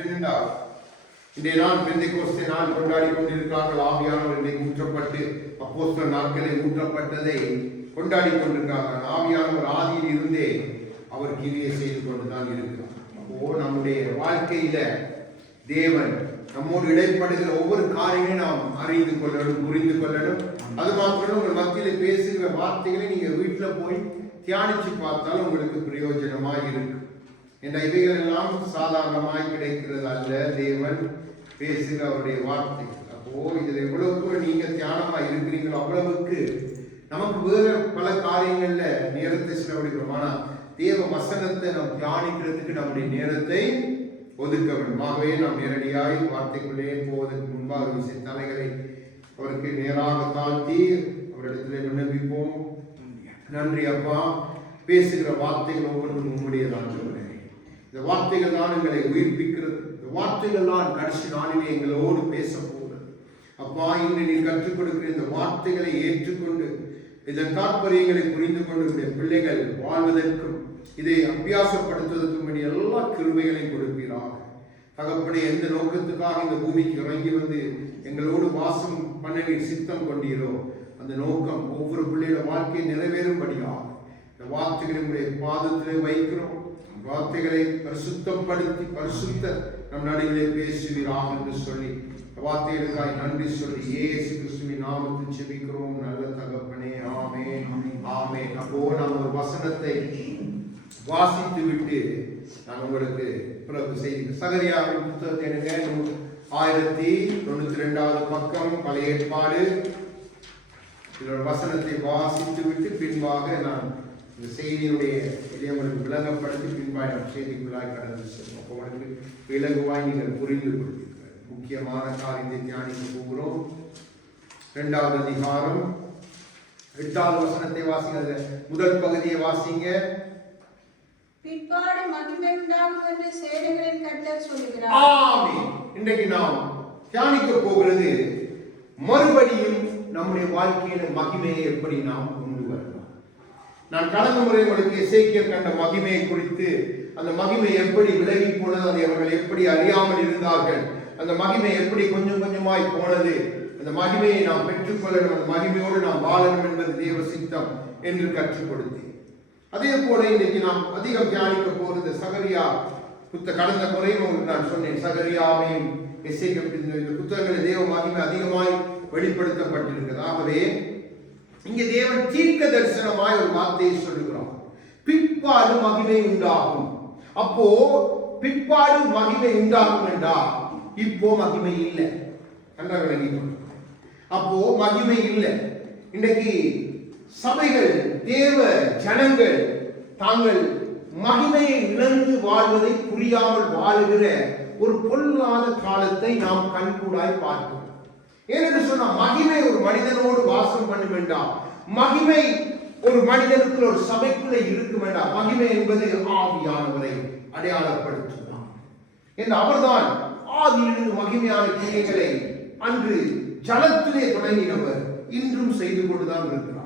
என்னென்றால் இன்றைய நாள் பெந்தைக்கோஸ்தே நாள் கொண்டாடி கொண்டிருக்கிறார்கள். ஆவியானவர் இன்றைக்கு ஊற்றப்பட்டு அப்போஸ்தலர் நாட்களை ஊற்றப்பட்டதை கொண்டாடி கொண்டிருக்கிறார்கள். ஆவியானவர் ஆதியில் இருந்தே அவர் கிரியை செய்து கொண்டுதான் இருக்கிறார். அப்போ நம்முடைய வாழ்க்கையில தேவன் நம்மோடு இடைப்படுகிற ஒவ்வொரு காரியங்களையும் நாம் அறிந்து கொள்ளணும், புரிந்து கொள்ளணும். அது மாத்திரம் உங்கள் மத்தியில பேசுகிற வார்த்தைகளை நீங்க வீட்டுல போய் தியானிச்சு பார்த்தாலும் உங்களுக்கு பிரயோஜனமாய் இருக்கு. என்ற இவைகள் எல்லாம் சாதாரணமாய் கிடைக்கிறது அல்ல, தேவன் பேசுகிற அவருடைய வார்த்தைகள். அப்போ இதுல எவ்வளவு தூரம் நீங்க தியானமா இருக்கிறீங்களோ அவ்வளவுக்கு நமக்கு வேற பல காரியங்கள்ல நேரத்தை செலவழிக்கிறோம். ஆனா தேவ வசனத்தை நாம் தியானிக்கிறதுக்கு நம்முடைய நேரத்தை ஒதுக்க வேண்டும். ஆகவே நாம் நேரடியாய் வார்த்தைக்குள்ளே போவதற்கு முன்பாக விஷய தலைகளை அவருக்கு நேராக தாழ்த்தி அவரிடத்திலே விண்ணப்பிப்போம். நன்றி அப்பா, பேசுகிற வார்த்தைகள் ஒவ்வொன்றும் உங்களுடையதான். இந்த வார்த்தைகள் தான் எங்களை உயிர்ப்பிக்கிறது. இந்த வார்த்தைகள் தான் கடைசி நாளிலே எங்களோடு பேச போகிறது. அப்பா, இன்று நீ கற்றுக் கொடுக்கிற இந்த வார்த்தைகளை ஏற்றுக்கொண்டு இதன் தாற்பயங்களை புரிந்து கொண்டு பிள்ளைகள் வாழ்வதற்கும் இதை அபியாசப்படுத்துவதற்கும் எல்லா கிருபைகளையும் கொடுப்பீராக. தகப்பனே, எந்த நோக்கத்துக்காக இந்த பூமிக்கு இறங்கி வந்து எங்களோடு வாசம் பண்ண நீர் சித்தம் கொண்டீரோ அந்த நோக்கம் ஒவ்வொரு பிள்ளையோட வாழ்க்கையை நிறைவேறும்படியாக இந்த வார்த்தைகளை உடைய பாதத்திலே வைக்கிறோம். வார்த்தைகளை பரிசுத்தப்படுத்தி பரிசுத்த நம் நடுவிலே பேசுவீராக என்று சொல்லி வார்த்தைகளுக்காய் நன்றி சொல்லி இயேசு கிறிஸ்துவின் நாமத்தில் ஜெபிக்கிறோம் நல்ல தகப்பனே. ஆமென், ஆமென். அப்போ நாம் ஒரு வசனத்தை வாசித்து விட்டு நான் உங்களுக்கு பிறகு செய்தி சகரியாவின் புத்தகத்தை எடுங்க. 1092 பக்கம் பழைய ஏற்பாடு. இதோட வசனத்தை வாசித்து விட்டு பின்பாக நான் இந்த செய்தியுடைய உங்களுக்கு விளங்கப்படுத்தி பின்பாக நான் செய்திக்குள்ளாய் கடந்து செல்வோம். அப்போ உங்களுக்கு விலகுவாய் நீங்கள் புரிந்து கொள்வீர்கள். முக்கியமான காரியத்தை தியானிக்க போகிறோம். 2வது அதிகாரம் 8வது வசனத்தை வாசிங்க. முதல் பகுதியை வாசிங்க. பிற்பாடு மகிமை உண்டாகும் என்று சேனைகளின் கர்த்தர் சொல்கிறார். ஆமென். இன்றைக்கு நாம் தியானிக்க போகிறது மறுபடியும் நம்முடைய வாழ்க்கையில மகிமையை எப்படி நாம் கொண்டு வரலாம். நான் கடந்த முறை உங்களுக்கு எசேக்கியேல் கண்ட மகிமையை குறித்து, அந்த மகிமை எப்படி விலகி போனது, அதை அவர்கள் எப்படி அறியாமல் இருந்தார்கள், அந்த மகிமை எப்படி கொஞ்சம் கொஞ்சமாய் போனது, அந்த மகிமையை நாம் பெற்றுக்கொள்ளணும், அந்த மகிமையோடு நாம் வாழணும் என்பது தேவ சித்தம் என்று கற்றுக் கொடுத்தேன். அதே போல இன்றைக்கு நாம் அதிகம் தியானிக்க போகிறது சகரியா கடந்த முறையும் நான் சொன்னேன். சகரியாவையும் எசேக்கியேல் இந்த புத்தகங்களில் தேவ மகிமை அதிகமாய் வெளிப்படுத்தப்பட்டிருக்கிறது. ஆகவே இங்கே தேவன் தீர்க்க தரிசனமாய் ஒரு வார்த்தையை சொல்லுகிறார். பிற்பாடு மகிமை உண்டாகும். அப்போ பிற்பாடு மகிமை உண்டாகும் என்றால் இப்போ மகிமை இல்லை. நன்றாக விளங்கிக்கொள்ளும். அப்போ மகிமை இல்லை. இன்றைக்கு சபைகள், தேவ ஜனங்கள் தாங்கள் மகிமையை இழந்து வாழ்வதை புரியாமல் வாழுகிற ஒரு பொல்லாத காலத்தை நாம் கண்கூடாய் பார்க்கிறோம். ஏனென்று சொன்னால் மகிமை ஒரு மனிதனோடு வாசம் பண்ணும் வேண்டாம், மகிமை ஒரு மனிதனுக்கு ஒரு சபைக்குள்ளே இருக்கும் வேண்டாம். மகிமை என்பது ஆவியானவரை அடையாளப்படுத்துகிறார் என்று அவர்தான் ஆதியிலிருந்து மகிமையான கிரியைகளை அன்று ஜலத்திலே தொடங்கினவர் இன்றும் செய்து கொண்டுதான் இருக்கிறார்.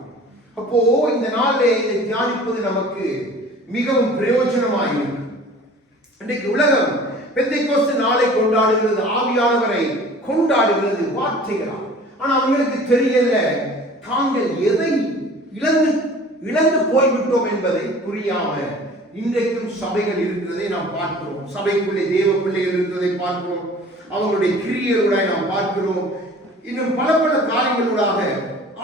அப்போ இந்த நாளிலே இதை தியானிப்பது நமக்கு மிகவும் பிரயோஜனமாயிருக்கு. இன்றைக்கு உலகம் பெந்தைக்கோஸ்து நாளை கொண்டாடுகிறது, ஆவியானவரை கொண்டாடுகிறது வார்த்தைகளால். ஆனா அவங்களுக்கு தெரியல தாங்கள் எதை இழந்து போய்விட்டோம் என்பதை புரியாம இன்றைக்கும் சபைகள் இருக்கிறதை நாம் பார்க்கிறோம். சபைக்குள்ளே தேவ பிள்ளைகள் இருக்கிறதை பார்க்கிறோம். அவங்களுடைய கிரியைகளை நாம் பார்க்கிறோம். இன்னும் பல பல காரியங்களூடாக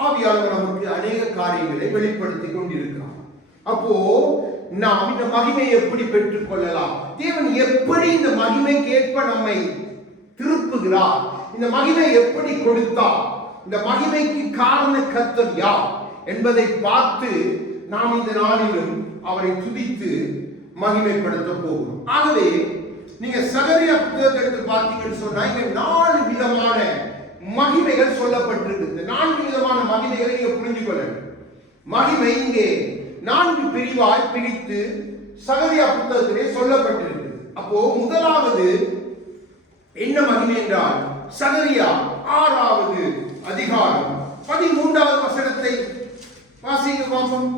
ஆவியானவர் நமக்கு அநேக காரியங்களை வெளிப்படுத்தி கொண்டிருக்கிறார். அப்போ நாம் இந்த மகிமையை எப்படி பெற்றுக் கொள்ளலாம், தேவன் எப்படி இந்த மகிமைக்கு ஏற்ப நம்மை திருப்புகிறார், இந்த மகிமை எப்படி கொடுத்தார், இந்த மகிமைக்கு காரண கர்த்தர் யார் என்பதை பார்த்து நாம் இந்த நாளிலும் அவரை துதித்து மகிமைப்படுத்த போகிறோம். ஆகவே நீங்க சகரியா புத்தகத்தை எடுத்து பார்த்தீங்கன்னு சொன்னா இங்க 4 விதமான மகிமைகள் சொல்லப்பட்டிருக்கு. இந்த 4 விதமான மகிமைகளை நீங்க புரிஞ்சு கொள்ளணும். மகிமை இங்கே 4 பிரிவாய் பிரித்து சகரியா புத்தகத்திலே சொல்லப்பட்டிருக்கு. அப்போ முதலாவது என்ன மகிமை என்றால் சகரியா 6வது அதிகாரம் 13வது வசனத்தை வாசிக்க பார்ப்போம்.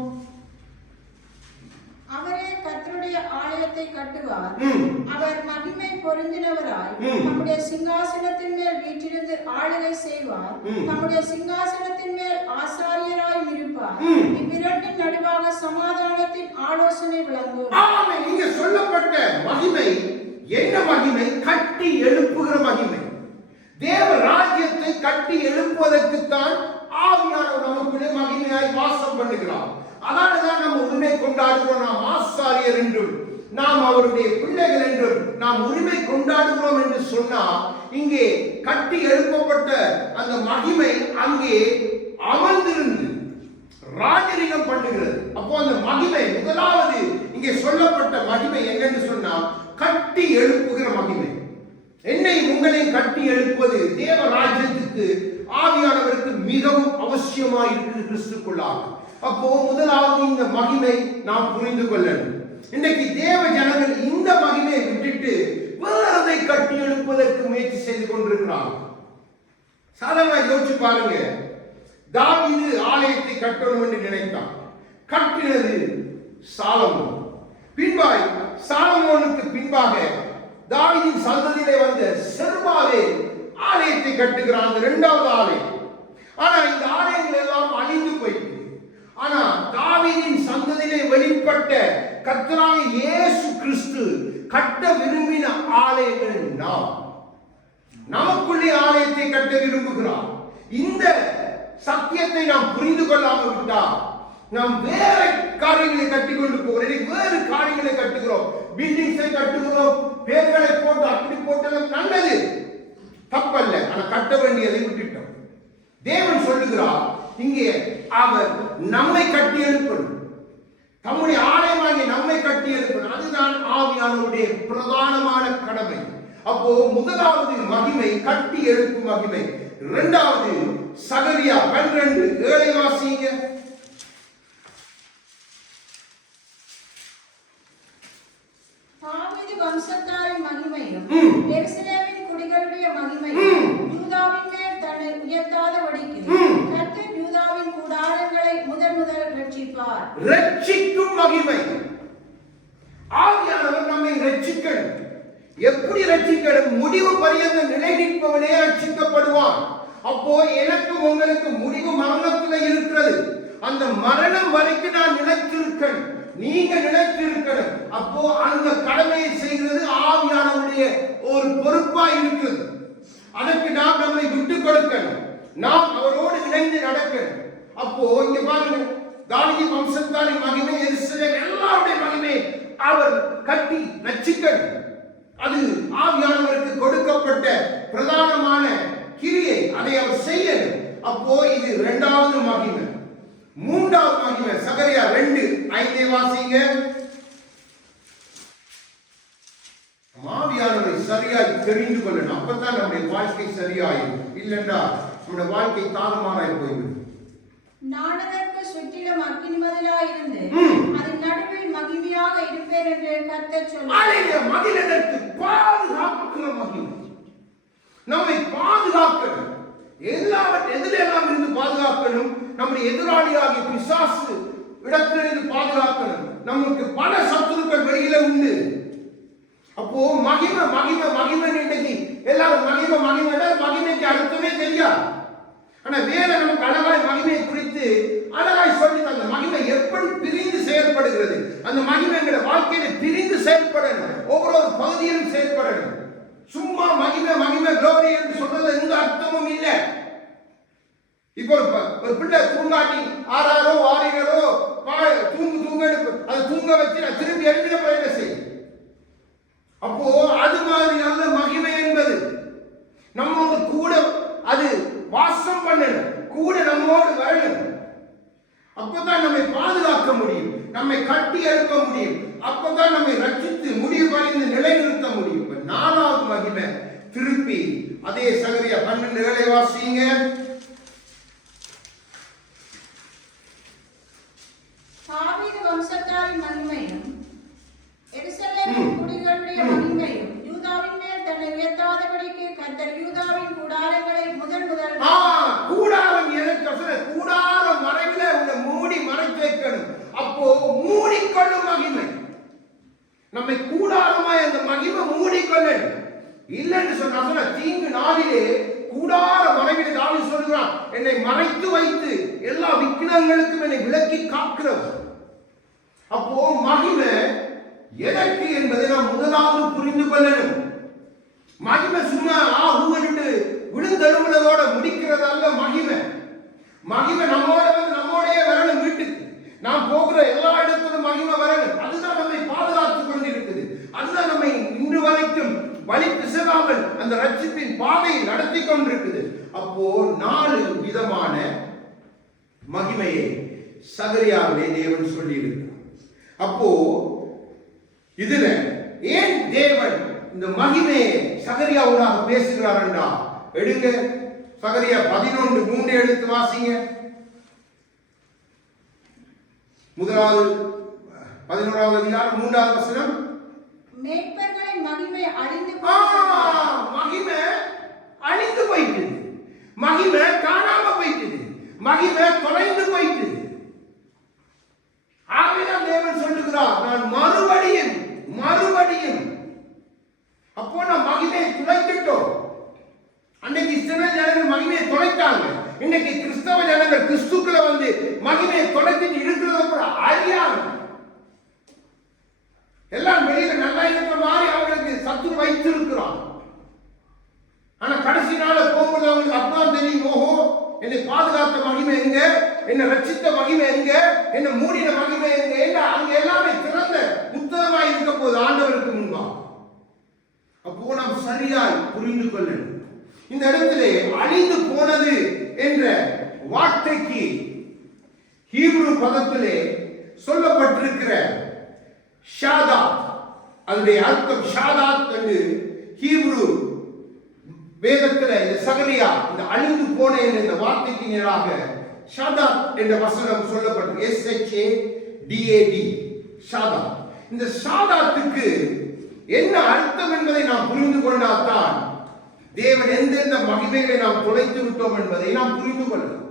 அவரே கர்த்தருடைய ஆலயத்தை கட்டுவார். ம். அவர் மகிமை பொருந்தினவராய் ம். தம்முடைய சிங்காசனத்தின் மேல் வீற்றிருந்து ஆளுகை செய்வார். ம். தம்முடைய சிங்காசனத்தின் மேல் ஆசாரியராய் இருப்பார். ம். இவ்விரண்டின் நடுவாக சமாதானத்தின் ஆலோசனை விளங்கும். ஆமென். இங்க சொல்லப்பட்ட மகிமை என்ன மகிமை? கட்டி எழுப்புகிற மகிமை. தேவ ராஜ்யத்தை கட்டி எழுப்புவதற்குத்தான் ஆவியானவர் நமக்குள்ளே மகிமையாய் வாசம் பண்ணுகிறார். அதனாலதான் நாம் உரிமை கொண்டாடுகிறோம். நாம் ஆசாரியர் என்றும் நாம் அவருடைய பிள்ளைகள் என்றும் நாம் உரிமை கொண்டாடுகிறோம் என்று சொன்னால், இங்கே கட்டி எழுப்பப்பட்ட அந்த மகிமை அங்கே அமர்ந்திருந்து ராஜரிகம் பண்ணுகிறது. அப்போ அந்த மகிமை, முதலாவது இங்கே சொல்லப்பட்ட மகிமை என்னன்னு சொன்னால் கட்டி எழுப்புகிற மகிமை. என்னை உங்களையும் கட்டி எழுப்புவது தேவ ராஜ்யத்துக்கு ஆவியானவருக்கு மிகவும் அவசியமாக இருக்குது கிறிஸ்துக்குள்ளாக. அப்போ முதலாவது இந்த மகிமை நாம் புரிந்து கொள்ளணும். இன்றைக்கு தேவ ஜனங்கள் இந்த மகிமையை விட்டுட்டு வேறதை கட்டி எழுப்புவதற்கு முயற்சி செய்து கொண்டிருக்கிறார்கள். சாதாரண யோசிச்சு பாருங்க. தாவீது ஆலயத்தை கட்டணும் என்று நினைத்தான். கட்டினது சாலமோன். பின்பாய் சாலமோனுக்கு பின்பாக தாவீதின் சந்ததியிலே வந்த செருபாபேல் ஆலயத்தை கட்டுகிறான், அந்த இரண்டாவது ஆலயம். ஆனா இந்த ஆலயங்கள் எல்லாம் அழிந்து போயிட்டு, ஆனா தாவீதின் சந்ததியிலே வெளிப்பட்ட கர்த்தராகிய இயேசு கிறிஸ்து கட்ட விரும்பின ஆலயங்கள் நாம். நமக்குள்ளே ஆலயத்தை கட்ட விரும்புகிறார். இந்த சத்தியத்தை நாம் புரிந்து கொள்ளாமல் விட்டால் நாம் வேற காரியங்களை கட்டி கொண்டு போகிறோம். வேறு காரியங்களை கட்டுகிறோம், பில்டிங்ஸை கட்டுகிறோம், பேர்களை போட்டு அப்படி போட்டெல்லாம் நல்லது, தப்பல்ல. ஆனா கட்ட வேண்டியதை விட்டுட்டோம். தேவன் சொல்லுகிறார் இங்கே அவர் நம்மை கட்டி எழுப்பணும், தம்முடைய ஆலயமாகிய நம்மை கட்டி எழுப்பணும். அதுதான் ஆவியானவருடைய பிரதானமான கடமை. அப்போ முதலாவது மகிமை கட்டி எழுப்பும் மகிமை. இரண்டாவது சகரியா 12:7 வாசிங்க. தாவீது வம்சத்தாரின் மகிமையும் எருசலேமின் குடிகளுடைய மகிமையும் யூதாவின் மேல் தன்னை உயர்த்தாதபடிக்கு கர்த்தர் யூதாவின் கூடாரங்களை முதல் ரட்சிப்பார். ரட்சிக்கும் மகிமை. ஆவியானவர் நம்மை ரட்சிக்கணும். எப்படி ரட்சிக்கணும்? முடிவு பரியந்த நிலை நிற்பவனே ரட்சிக்கப்படுவான். அப்போ எனக்கு உங்களுக்கு முடிவு மரணத்தில் இருக்கிறது. அந்த மரணம் வரைக்கும் நான் நிலைத்திருக்கணும், நீங்க நிலைத்திருக்கணும். அப்போ அந்த கடமையை செய்கிறது ஆவியானவருடைய ஒரு பொறுப்பா இருக்குது. அதற்கு நாம் நம்மை விட்டு கொடுக்கணும், நாம் அவரோடு இணைந்து நடக்கணும். அப்போ இங்க பாருங்க, தாவீது வம்சத்தாரின் மகிமை, எருசலேம் எல்லாருடைய மகிமை அவர் கட்டி ரட்சிக்கணும். அது ஆவியானவருக்கு கொடுக்கப்பட்ட பிரதானமான கிரியை, அதை அவர் செய்யணும். அப்போ இது இரண்டாவது மகிமை. மூன்றாவது மகிமை சகரியா 2:5 வாசிங்க. ஆவியானவரை சரியாய் தெரிந்து கொள்ளணும். அப்பதான் நம்முடைய வாழ்க்கை சரியாயும், இல்லைன்னா நம்முடைய வாழ்க்கை தாறுமாறாய் போய்விடும். நானதற்கு சுற்றிலும் அக்கினி மதிலாய் இருந்து அதன் நடுவில் மகிமையாக இருப்பேன் என்று கர்த்தர் சொன்னார். மகிழ்ச்சிக்கு பாதுகாக்கிற மகிமை, நம்மை பாதுகாக்கணும். எதிலெல்லாம் இருந்து பாதுகாக்கணும்? நம்முடைய எதிராளியாகிய பிசாசு இடத்திலிருந்து பாதுகாக்கணும். நமக்கு பல சத்துருக்கள் வெளியில உண்டு. அப்போ மகிமை மகிமை மகிமை இன்னைக்கு எல்லாரும் மகிமை மகிமை மகிமைக்கு அர்த்தமே தெரியாது. ஆனா வேற நமக்கு அழகாய் மகிமையை குறித்து அழகாய் சொல்லி அந்த மகிமை எப்படி பிரிந்து செயல்படுகிறது, அந்த மகிமை என்கிற வாழ்க்கையில பிரிந்து செயல்படணும், ஒவ்வொரு பகுதியிலும் செயல்படணும். சும்மா மகிமை மகிமை குளோரி என்று சொல்றது எந்த அர்த்தமும் இல்லை. இப்போ ஒரு பிள்ளை தூங்காட்டி ஆறாரோ ஆறினரோ தூங்க அதை தூங்க வச்சு திரும்பி எழுதின என்ன செய்யும்? அப்போ அது மாதிரி நல்ல மகிமை என்பது நம்மோடு கூட அது வாசம் பண்ணணும், கூட நம்மோடு வரணும். அப்பதான் நம்மை பாதுகாக்க முடியும், நம்மை கட்டி எழுப்ப முடியும். அப்பதான் நம்மை ரட்சித்து முடிவு பணிந்து நிலைநிறுத்த முடியும். நாலாவது மகிமை திருப்பி அதே சகரியா 12:7 வாசிங்க. தாவீது வம்சத்தாரின் மகிமையும் எருசலேமின் குடிகளுடைய மகிமையும் யூதாவின் மேல் தன்னை உயர்த்தாதபடிக்கு கர்த்தர் யூதாவின் கூடாரங்களை முதல் கூடாரம் எனக்கு கூடாரம் மறைவில உள்ள மூடி மறைத்து வைக்கணும். அப்போ மூடிக்கொள்ளும் மகிமை. கூடாரமாய் அந்த மகிமை மூடிக்கொள்ளணும். இல்லைன்னு சொன்னா தீங்கு நாளிலே கூடார மறைவில் தாவீது சொல்கிறான், என்னை மறைத்து வைத்து எல்லா விக்கினங்களுக்கும் என்னை விலக்கி காக்கிறவர். அப்போ மகிமை எதற்கு என்பதை நாம் முதலாவது புரிந்து கொள்ளணும். மகிமை சும்மா ஊன்னு விழுந்தெழுவுறதோட முடிக்கிறது அல்ல. மகிமை நம்மோடைய வரணும். வீட்டுக்கு நாம் போகிற எல்லா இடத்திலும் மகிமை வரணும். அதுதான் நம்மை பாதுகாத்துக் கொண்டிருக்குது. அதுதான் நம்மை இன்று வரைக்கும் வழி பிசகாமல் அந்த ரட்சிப்பின் பாதையை நடத்தி கொண்டிருக்குது. அப்போ 4 விதமான மகிமையை சகரியாவிலே தேவன் சொல்லி இருக்கிறார். அப்போ இதுல ஏன் தேவன் இந்த மகிமையை சகரியாவுடாக பேசுகிறார் என்றா, எடுங்க சகரியா 11:3 எடுத்து வாசிங்க. முதலாவது 11வது அதிகாரம் 3வது வசனம். மேய்ப்பர்களின் மகிமை அழிந்து மகிமை அழிந்து போயிட்டு, மகிமை காணாம போயிட்டு, மகிமை தொலைந்து போயிட்டு. ஆகவேதான் தேவன் சொல்லுகிறார், நான் மறுபடியும் அப்போ நான் மகிமையை துளைத்துட்டோம். அன்னைக்கு இஸ்ரவேல் ஜனங்கள் மகிமையை தொலைத்தாங்க. இன்னைக்கு கிறிஸ்தவ ஜனங்கள் கிறிஸ்துக்களை வந்து மகிமையை தொலைத்துட்டு இருக்கிறத கூட அறியாம எல்லாம் வெளியில நல்லா இருக்கிற மாதிரி அவங்களுக்கு சத்து வைத்திருக்கிறான். ஆனா கடைசி நாள போகும்போது அவங்களுக்கு அப்பதான் தெரியும், ஓஹோ என்னை பாதுகாத்த மகிமை எங்க, என்னை ரட்சித்த மகிமை எங்க, என்னை மூடின மகிமை எங்க, அங்க எல்லாமே திறந்த புத்தகமாய் இருக்க போது ஆண்டவருக்கு முன்பா. அப்போ நாம் சரியாய் புரிந்து கொள்ளணும். இந்த இடத்திலே அழிந்து போனது என்ற வார்த்தைக்கு ஹீப்ரு பதத்திலே சொல்லப்பட்டிருக்கிற ஷாதாத், அதனுடைய அர்த்தம் ஷாதாத் என்று ஹீப்ரு வேதத்தில் இந்த சகரியா இந்த அழிந்து போன என்ற வார்த்தைக்கு நேராக ஷாதாத் என்ற வசனம் சொல்லப்பட்டது. SHADAD ஷாதாத். இந்த ஷாதாத்துக்கு என்ன அர்த்தம் என்பதை நாம் புரிந்து கொண்டால்தான் தேவன் எந்தெந்த மகிமைகளை நாம் தொலைத்து விட்டோம் என்பதை நாம் புரிந்து கொள்ளலாம்.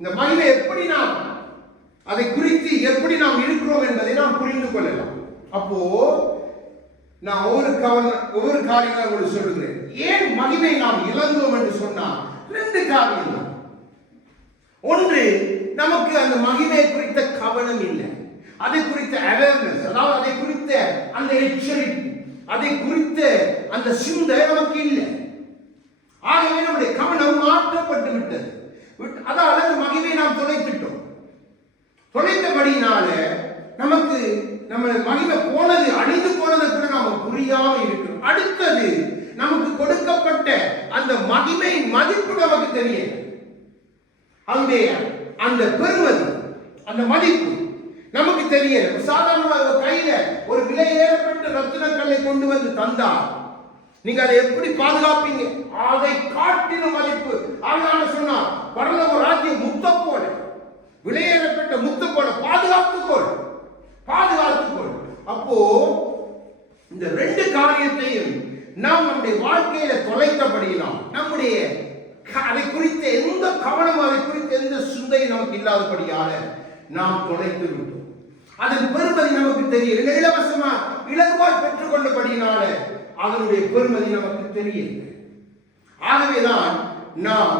இந்த மகிமை எப்படி நாம் அதை குறித்து எப்படி நாம் இருக்கிறோம் என்பதை நாம் புரிந்து கொள்ளலாம். அப்போ நான் ஒவ்வொரு காரியங்களை உங்களுக்கு சொல்லுகிறேன். ஏன் மகிமை நாம் இழந்தோம் என்று சொன்னால் 2 காரணம் தான். ஒன்று, நமக்கு அந்த மகிமை குறித்த கவனம் இல்லை. அதை குறித்த அவேர்னஸ், அதாவது அதை குறித்த அந்த எச்சரிப்பு, அதை குறித்த அந்த சிந்தை நமக்கு இல்லை. ஆகவே நம்முடைய கவனம் மாற்றப்பட்டு விட்டது. அதாவது அந்த மகிமையை நாம் தொலைத்துட்டோம். தொலைத்தபடினால நமக்கு நம்ம மகிமை போனது, அழிந்து போனதை கூட நாம புரியாம இருக்கிறோம். அடுத்தது, நமக்கு கொடுக்கப்பட்ட அந்த மகிமையின் மதிப்பு நமக்கு தெரியும். அந்த பெருமதி, அந்த மதிப்பு நமக்கு தெரியல. சாதாரணமாக கையில ஒரு விலையேறப்பட்ட ரத்தின கல்லை கொண்டு வந்து தந்தா நீங்க அதை எப்படி பாதுகாப்பீங்க? அதை காட்டின மதிப்பு. அதனால சொன்னார், பரலோக ராஜ்யம் முத்த போல, விலையேறப்பட்ட முத்த போல பாதுகாத்துக்கொள். அப்போ இந்த 2 காரியத்தையும் நாம் நம்முடைய வாழ்க்கையில தொலைத்தபடியினால் நம்முடைய அதை குறித்த எந்த கவனம், அதை குறித்த எந்த சிந்தை நமக்கு இல்லாதபடியால நாம் தொலைத்து விட்டோம். அதன் பெருமதி நமக்கு தெரியல. இலவசமா இலகுவாய் பெற்றுக் கொண்டபடியினால அதனுடைய பெருமதி நமக்கு தெரியல. ஆகவேதான் நாம்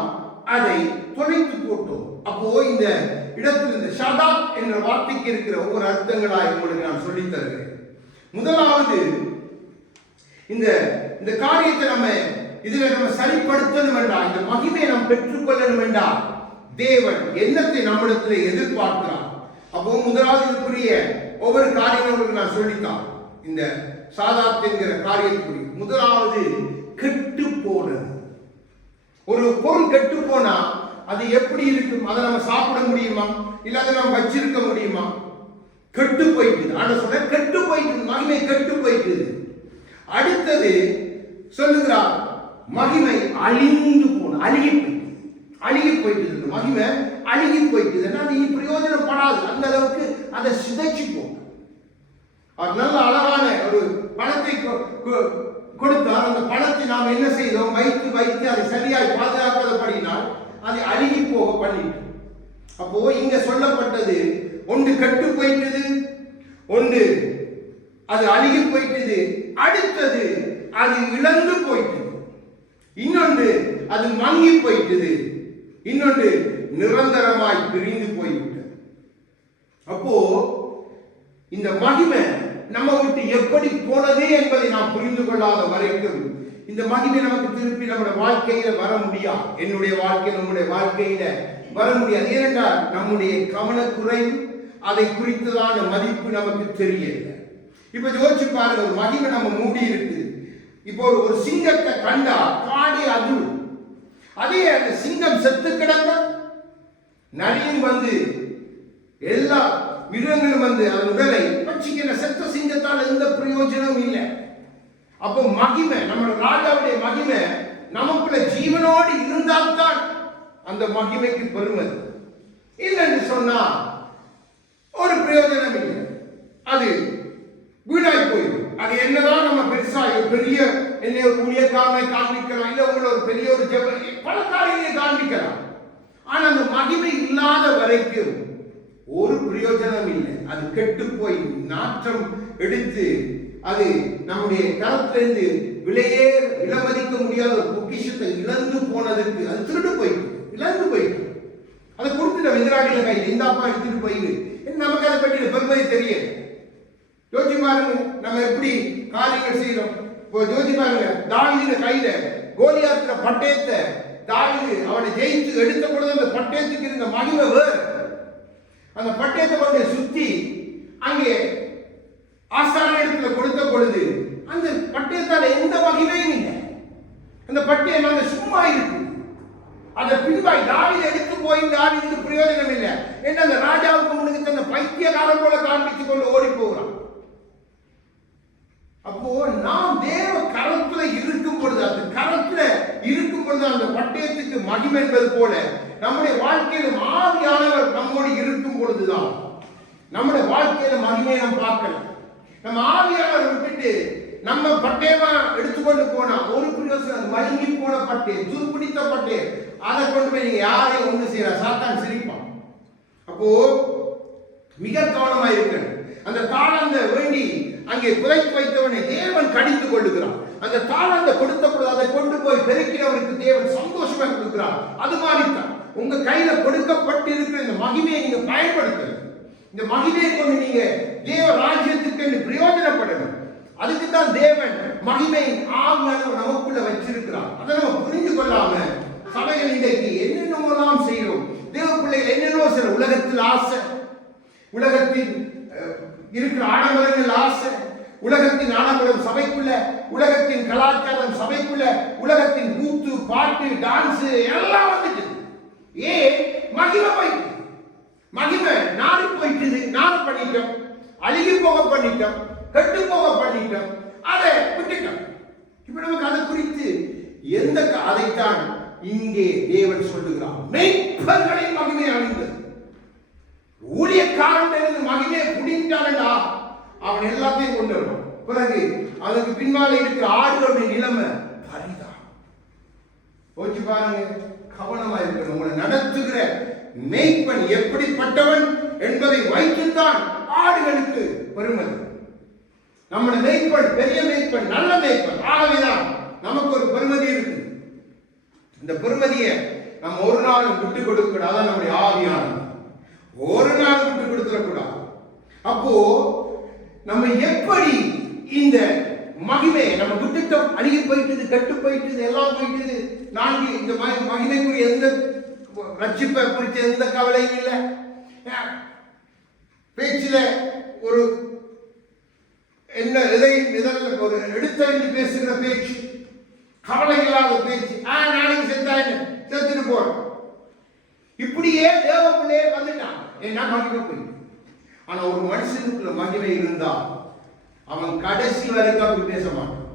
அதை தொலைத்து போட்டோம். அப்போ இந்த இடத்தில் இந்த ஷாதாத் என்ற வார்த்தைக்கு இருக்கிற ஒவ்வொரு அர்த்தங்களாய் உங்களுக்கு நான் சொல்லித் தருகிறேன். முதலாவது, இந்த காரியத்தை நம்ம சரிப்படுத்தணும் என்றால், இந்த மகிமையை நாம் பெற்றுக்கொள்ளணும் என்றால் தேவன் என்னத்தை நம்மிடத்தில் எதிர்பார்க்கிறார். அப்போ முதலாவது இதுக்குரிய ஒவ்வொரு காரியங்களுக்கு நான் சொல்லித்தான். இந்த ஷாதாத் என்கிற காரியத்துக்குரிய முதலாவது, கெட்டு போனது. ஒரு பொருள் கெட்டு போனா அது எப்படி இருக்கும்? அதை நம்ம சாப்பிட முடியுமா? இல்ல அதை நம்ம வச்சிருக்க முடியுமா? கெட்டு போயிட்டு. ஆனா சொல்ற கெட்டு போயிட்டு, மகிமை கெட்டு போயிட்டு. அடுத்தது சொல்லுகிறார், மகிமை அழிந்து போன, அழுகி போயிட்டு. மகிமை அழுகி போயிட்டு, அது பிரயோஜனப்படாது. அந்த அளவுக்கு அதை சிதைச்சு போகும். நல்ல அழகான ஒரு பணத்தை கொடுத்தால் அந்த பணத்தை நாம் என்ன செய்தோம்? வைத்து அதை சரியாய் பாதுகாக்காதபடினால் அதை அழுகி போக பண்ணிட்டு. அப்போ இங்க சொல்லப்பட்டது, ஒன்று கெட்டு போயிட்டது, ஒன்று அது அழுகி போயிட்டது. அடுத்தது அது இழந்து போயிட்டது. இன்னொன்று அது மங்கி போயிட்டது. இன்னொன்று நிரந்தரமாய் பிரிந்து போய்விட்டது. அப்போ இந்த மகிமை நம்ம விட்டு எப்படி போனது என்பதை நாம் புரிந்து கொள்ளாத வரைக்கும் இந்த மகிமை நமக்கு திருப்பி நம்முடைய வாழ்க்கையில வர முடியாது. என்னுடைய வாழ்க்கை நம்முடைய வாழ்க்கையில வர முடியாது. ஏனென்றால் நம்முடைய கவனக்குறைவு, அதை குறித்ததான மதிப்பு நமக்கு தெரியல. இப்ப யோசிச்சு பாருங்க, ஒரு மகிமை நம்ம மூடி இருக்குது. இப்போ ஒரு சிங்கத்தை கண்டா காடி அது, அதே அந்த சிங்கம் செத்து கிடந்த நரியும் வந்து எல்லா மிருகங்களும் வந்து அதன் உடலை பட்சிக்கிற செத்த சிங்கத்தால் எந்த பிரயோஜனமும் இல்லை. அப்போ மகிமை, நம்மளோட ராஜாவுடைய மகிமை நமக்குள்ள ஜீவனோடு இருந்தால்தான் அந்த மகிமைக்கு பெருமதி. இல்லைன்னு சொன்னா ஒரு பிரயோஜனம் இல்லை, அது வீணாய் போயிடும். அது என்னதான் நம்ம பெருசா பெரிய என்ன ஒரு ஊழியக்காரனை காண்பிக்கலாம், இல்ல உங்களை ஒரு பெரிய ஒரு பல காரியங்களை காண்பிக்கலாம். ஆனா அந்த மகிமை இல்லாத வரைக்கும் ஒரு பிரயோஜனம் இல்லை. அது கெட்டு போய் நாற்றம் எடுத்து அது நம்முடைய கரத்திலிருந்து விலையே விலமதிக்க முடியாத ஒரு பொக்கிஷத்தை இழந்து போனதுக்கு அது திருடு போயிட்டு இழந்து போயிட்டு அதை கொடுத்துட்ட எதிராளிகள் கையில் இந்த அப்பா எடுத்துட்டு போயிடு. நமக்கு அதை பற்றி பெருமை தெரியல. யோசிச்சு பாருங்க நம்ம எப்படி காரியங்கள் செய்யறோம். யோசிச்சு பாருங்க, தாவீது கையில கோலியாத்துல பட்டயத்தை தாவீது அவனை ஜெயிச்சு எடுத்த பொழுது அந்த பட்டயத்துக்கு இருந்த மகிமை வேறு. அந்த பட்டயத்தை கொண்டு சுத்தி அங்கே ஆசான இடத்துல கொடுத்த பொழுது அந்த பட்டயத்தால எந்த மகிமையும் இல்லை. அந்த பட்டயம் அங்க சும்மா இருக்கு. அதை பின்பாய் தாவீது எடுத்து போய் தாவீதுக்கு பிரயோஜனம் இல்லை. என்ன அந்த ராஜாவுக்கு முன்னுக்கு தந்த பைத்தியக்காரன் போல காண்பித்துக் கொண்டு ஓடி போகிறான். அப்போ நாம் தேவ கரத்துல இருக்கும் பொழுது, அந்த கரத்துல இருக்கும் பொழுது அந்த பட்டயத்துக்கு மகிமை என்பது போல நம்முடைய வாழ்க்கையில ஆவியானவர் நம்மோடு இருக்கும் பொழுதுதான் நம்முடைய வாழ்க்கையில மகிமையை நாம் பார்க்கலாம். நம்ம ஆவியானவர் விட்டுட்டு நம்ம பட்டயமா எடுத்துக்கொண்டு போனா ஒரு பிரயோசனம், மழுங்கி போன பட்டயம், துருப்பிடித்த பட்டயம், அதை கொண்டு போய் நீங்க யாரையும் ஒண்ணு செய்யற சாத்தான் சிரிப்பான். அப்போ மிக கவனமா இருக்கணும். அந்த தாளந்த வேண்டி அங்கே புதைத்து வைத்தவனை தேவன் கடிந்து கொள்ளுகிறான். அந்த தாளந்த கொடுத்த பொழுது அதை கொண்டு போய் பெருக்கிறவருக்கு தேவன் சந்தோஷமா கொடுக்கிறார். அது மாதிரிதான் உங்க கையில கொடுக்கப்பட்டு இருக்கிற இந்த மகிமையை நீங்க பயன்படுத்தணும். இந்த மகிமையை கொண்டு நீங்க தேவ ராஜ்யத்துக்கு பிரயோஜனப்படணும். அதுக்கு தான் தேவன் மகிமையின் ஆவியானவர் நமக்குள்ள வச்சிருக்கிறார். அதை நம்ம புரிந்து கொள்ளாம சபைகள் இன்றைக்கு என்னென்னலாம் செய்யறோம். தேவ பிள்ளைகள் என்னென்னோ சில உலகத்தில் ஆசை, உலகத்தில் இருக்கிற ஆடம்பரங்கள் ஆசை, உலகத்தின் ஆடம்பரம் சபைக்குள்ள, உலகத்தின் கலாச்சாரம் சபைக்குள்ள, உலகத்தின் கூத்து பாட்டு டான்ஸ் எல்லாம் வந்துட்டு ஏன் மகிமை போயிட்டு, மகிமை நாடு போயிட்டு, நாடு பண்ணிட்டோம், அழுகி போக பண்ணிட்டோம், கெட்டு போக பண்ணிட்டோம், அதை விட்டுட்டோம். இப்ப நமக்கு அதை குறித்து எந்த அதைத்தான் இங்கே தேவன் சொல்லுகிறார். மெய்ப்பர்களை மகிமை அணிந்தது. ஊழியக்காரன் மகிமையை புடிஞ்சாலா அவன் எல்லாத்தையும் கொண்டு வருவான். பிறகு அதுக்கு பின்னாலே இருக்கிற ஆடுகளுடைய நிலைமை பரிதான். போச்சு பாருங்க, கவனமா இருக்கணும். உங்களை நடத்துகிற மேய்ப்பன் எப்படிப்பட்டவன் என்பதை வைத்துத்தான் ஆடுகளுக்கு பெருமதி. நம்முடைய மேய்ப்பன் பெரிய மேய்ப்பன், நல்ல மேய்ப்பன். ஆகவேதான் நமக்கு ஒரு பெருமதி இருக்கு. இந்த பெருமதியை நம்ம ஒரு நாளும் விட்டு கொடுக்க கூடாது. நம்முடைய ஆவியானவர் ஒரு நாள் விட்டு கொடுத்துடக்கூடாது. அப்போ நம்ம எப்படி இந்த மகிமை நம்ம விட்டுட்டோம், அழுகி போயிட்டது, கட்டு போயிட்டது, எல்லாம் போயிட்டது. நான்கு இந்த மகிமைக்குரிய எந்த ரட்சிப்பை குறித்த எந்த கவலையும் இல்லை. பேச்சில ஒரு என்ன எதையும் ஒரு எடுத்தறிந்து பேசுகிற பேச்சு, கவலை இல்லாத பேச்சு. நாளைக்கு செத்தா என்ன, செத்துட்டு போறோம். இப்படியே தேவ பிள்ளையே வந்துட்டான். என்ன மகிமை போய். ஆனா ஒரு மனுஷனுக்குள்ள மகிமை இருந்தா அவன் கடைசி வரைக்கும் அப்படி பேச மாட்டான்.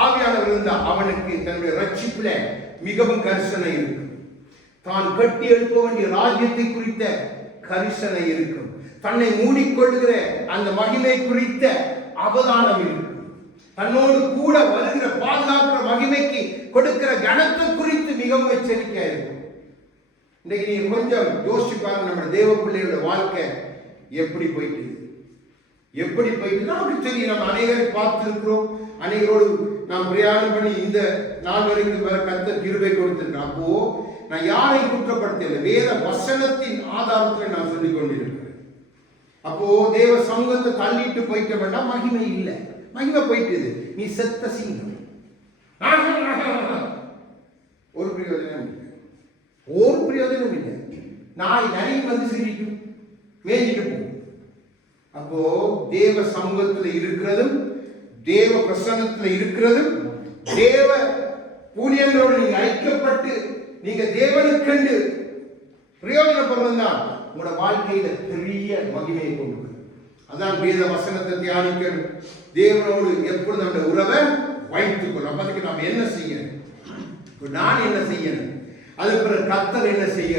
ஆவியானவர் இருந்தா அவனுக்கு தன்னுடைய ரட்சிப்புல மிகவும் கரிசனை இருக்கும். தான் கட்டி எழுப்ப வேண்டிய ராஜ்யத்தை குறித்த கரிசனை இருக்கும். தன்னை மூடிக்கொள்ளுகிற அந்த மகிமை குறித்த அவதானம் இருக்கும். தன்னோடு கூட வருகிற பாதுகாக்கிற மகிமைக்கு கொடுக்கிற கனத்தை குறித்து மிகவும் எச்சரிக்கையா இருக்கும். இன்னைக்கு நீங்க கொஞ்சம் யோசிச்சு பாருங்க, நம்ம தேவ பிள்ளையோட வாழ்க்கை எப்படி போயிட்டு. எப்படி போயிட்டு நமக்கு தெரியும். நம்ம அநேகரை பார்த்திருக்கிறோம், அநேகரோடு நாம் பிரயாணம் பண்ணி இந்த நாள் வரைக்கும் வர கர்த்தர் கிருபை கொடுத்திருக்கிறோம். அப்போ நான் யாரை குற்றப்படுத்தல, வேத வசனத்தின் ஆதாரத்தில் நான் சொல்லிக் கொண்டிருக்கிறேன். அப்போ தேவ சமூகத்தை தள்ளிட்டு போயிட்ட வேண்டாம், மகிமை இல்லை. மகிமை போயிட்டு நீ செத்த சிங்கம், ஒரு பிரயோஜனம் இல்லை, ஒரு பிரயோஜனம் இல்லை. நாய் நரி வந்து சிரிக்கும், மேய்ஞ்சிட்டு போகும். அப்போ தேவ சமூகத்தில் இருக்கிறதும் தேவ பிரசன்னத்தில் இருக்கிறதும் தேவ ஊழியங்களோடு நீங்க ஐக்கியப்பட்டு நீங்க தேவனுக்கென்று பிரயோஜனப்படுறதுதான் உங்களோட வாழ்க்கையில பெரிய மகிமையை கொண்டு வரும். அதான் வேத வசனத்தை தியானிக்கணும், தேவனோடு எப்பொழுது அந்த உறவை வைத்துக் கொள்ளும். அதுக்கு நாம் என்ன செய்யணும், நான் என்ன செய்யணும், அது பிறகு கர்த்தர் என்ன செய்ய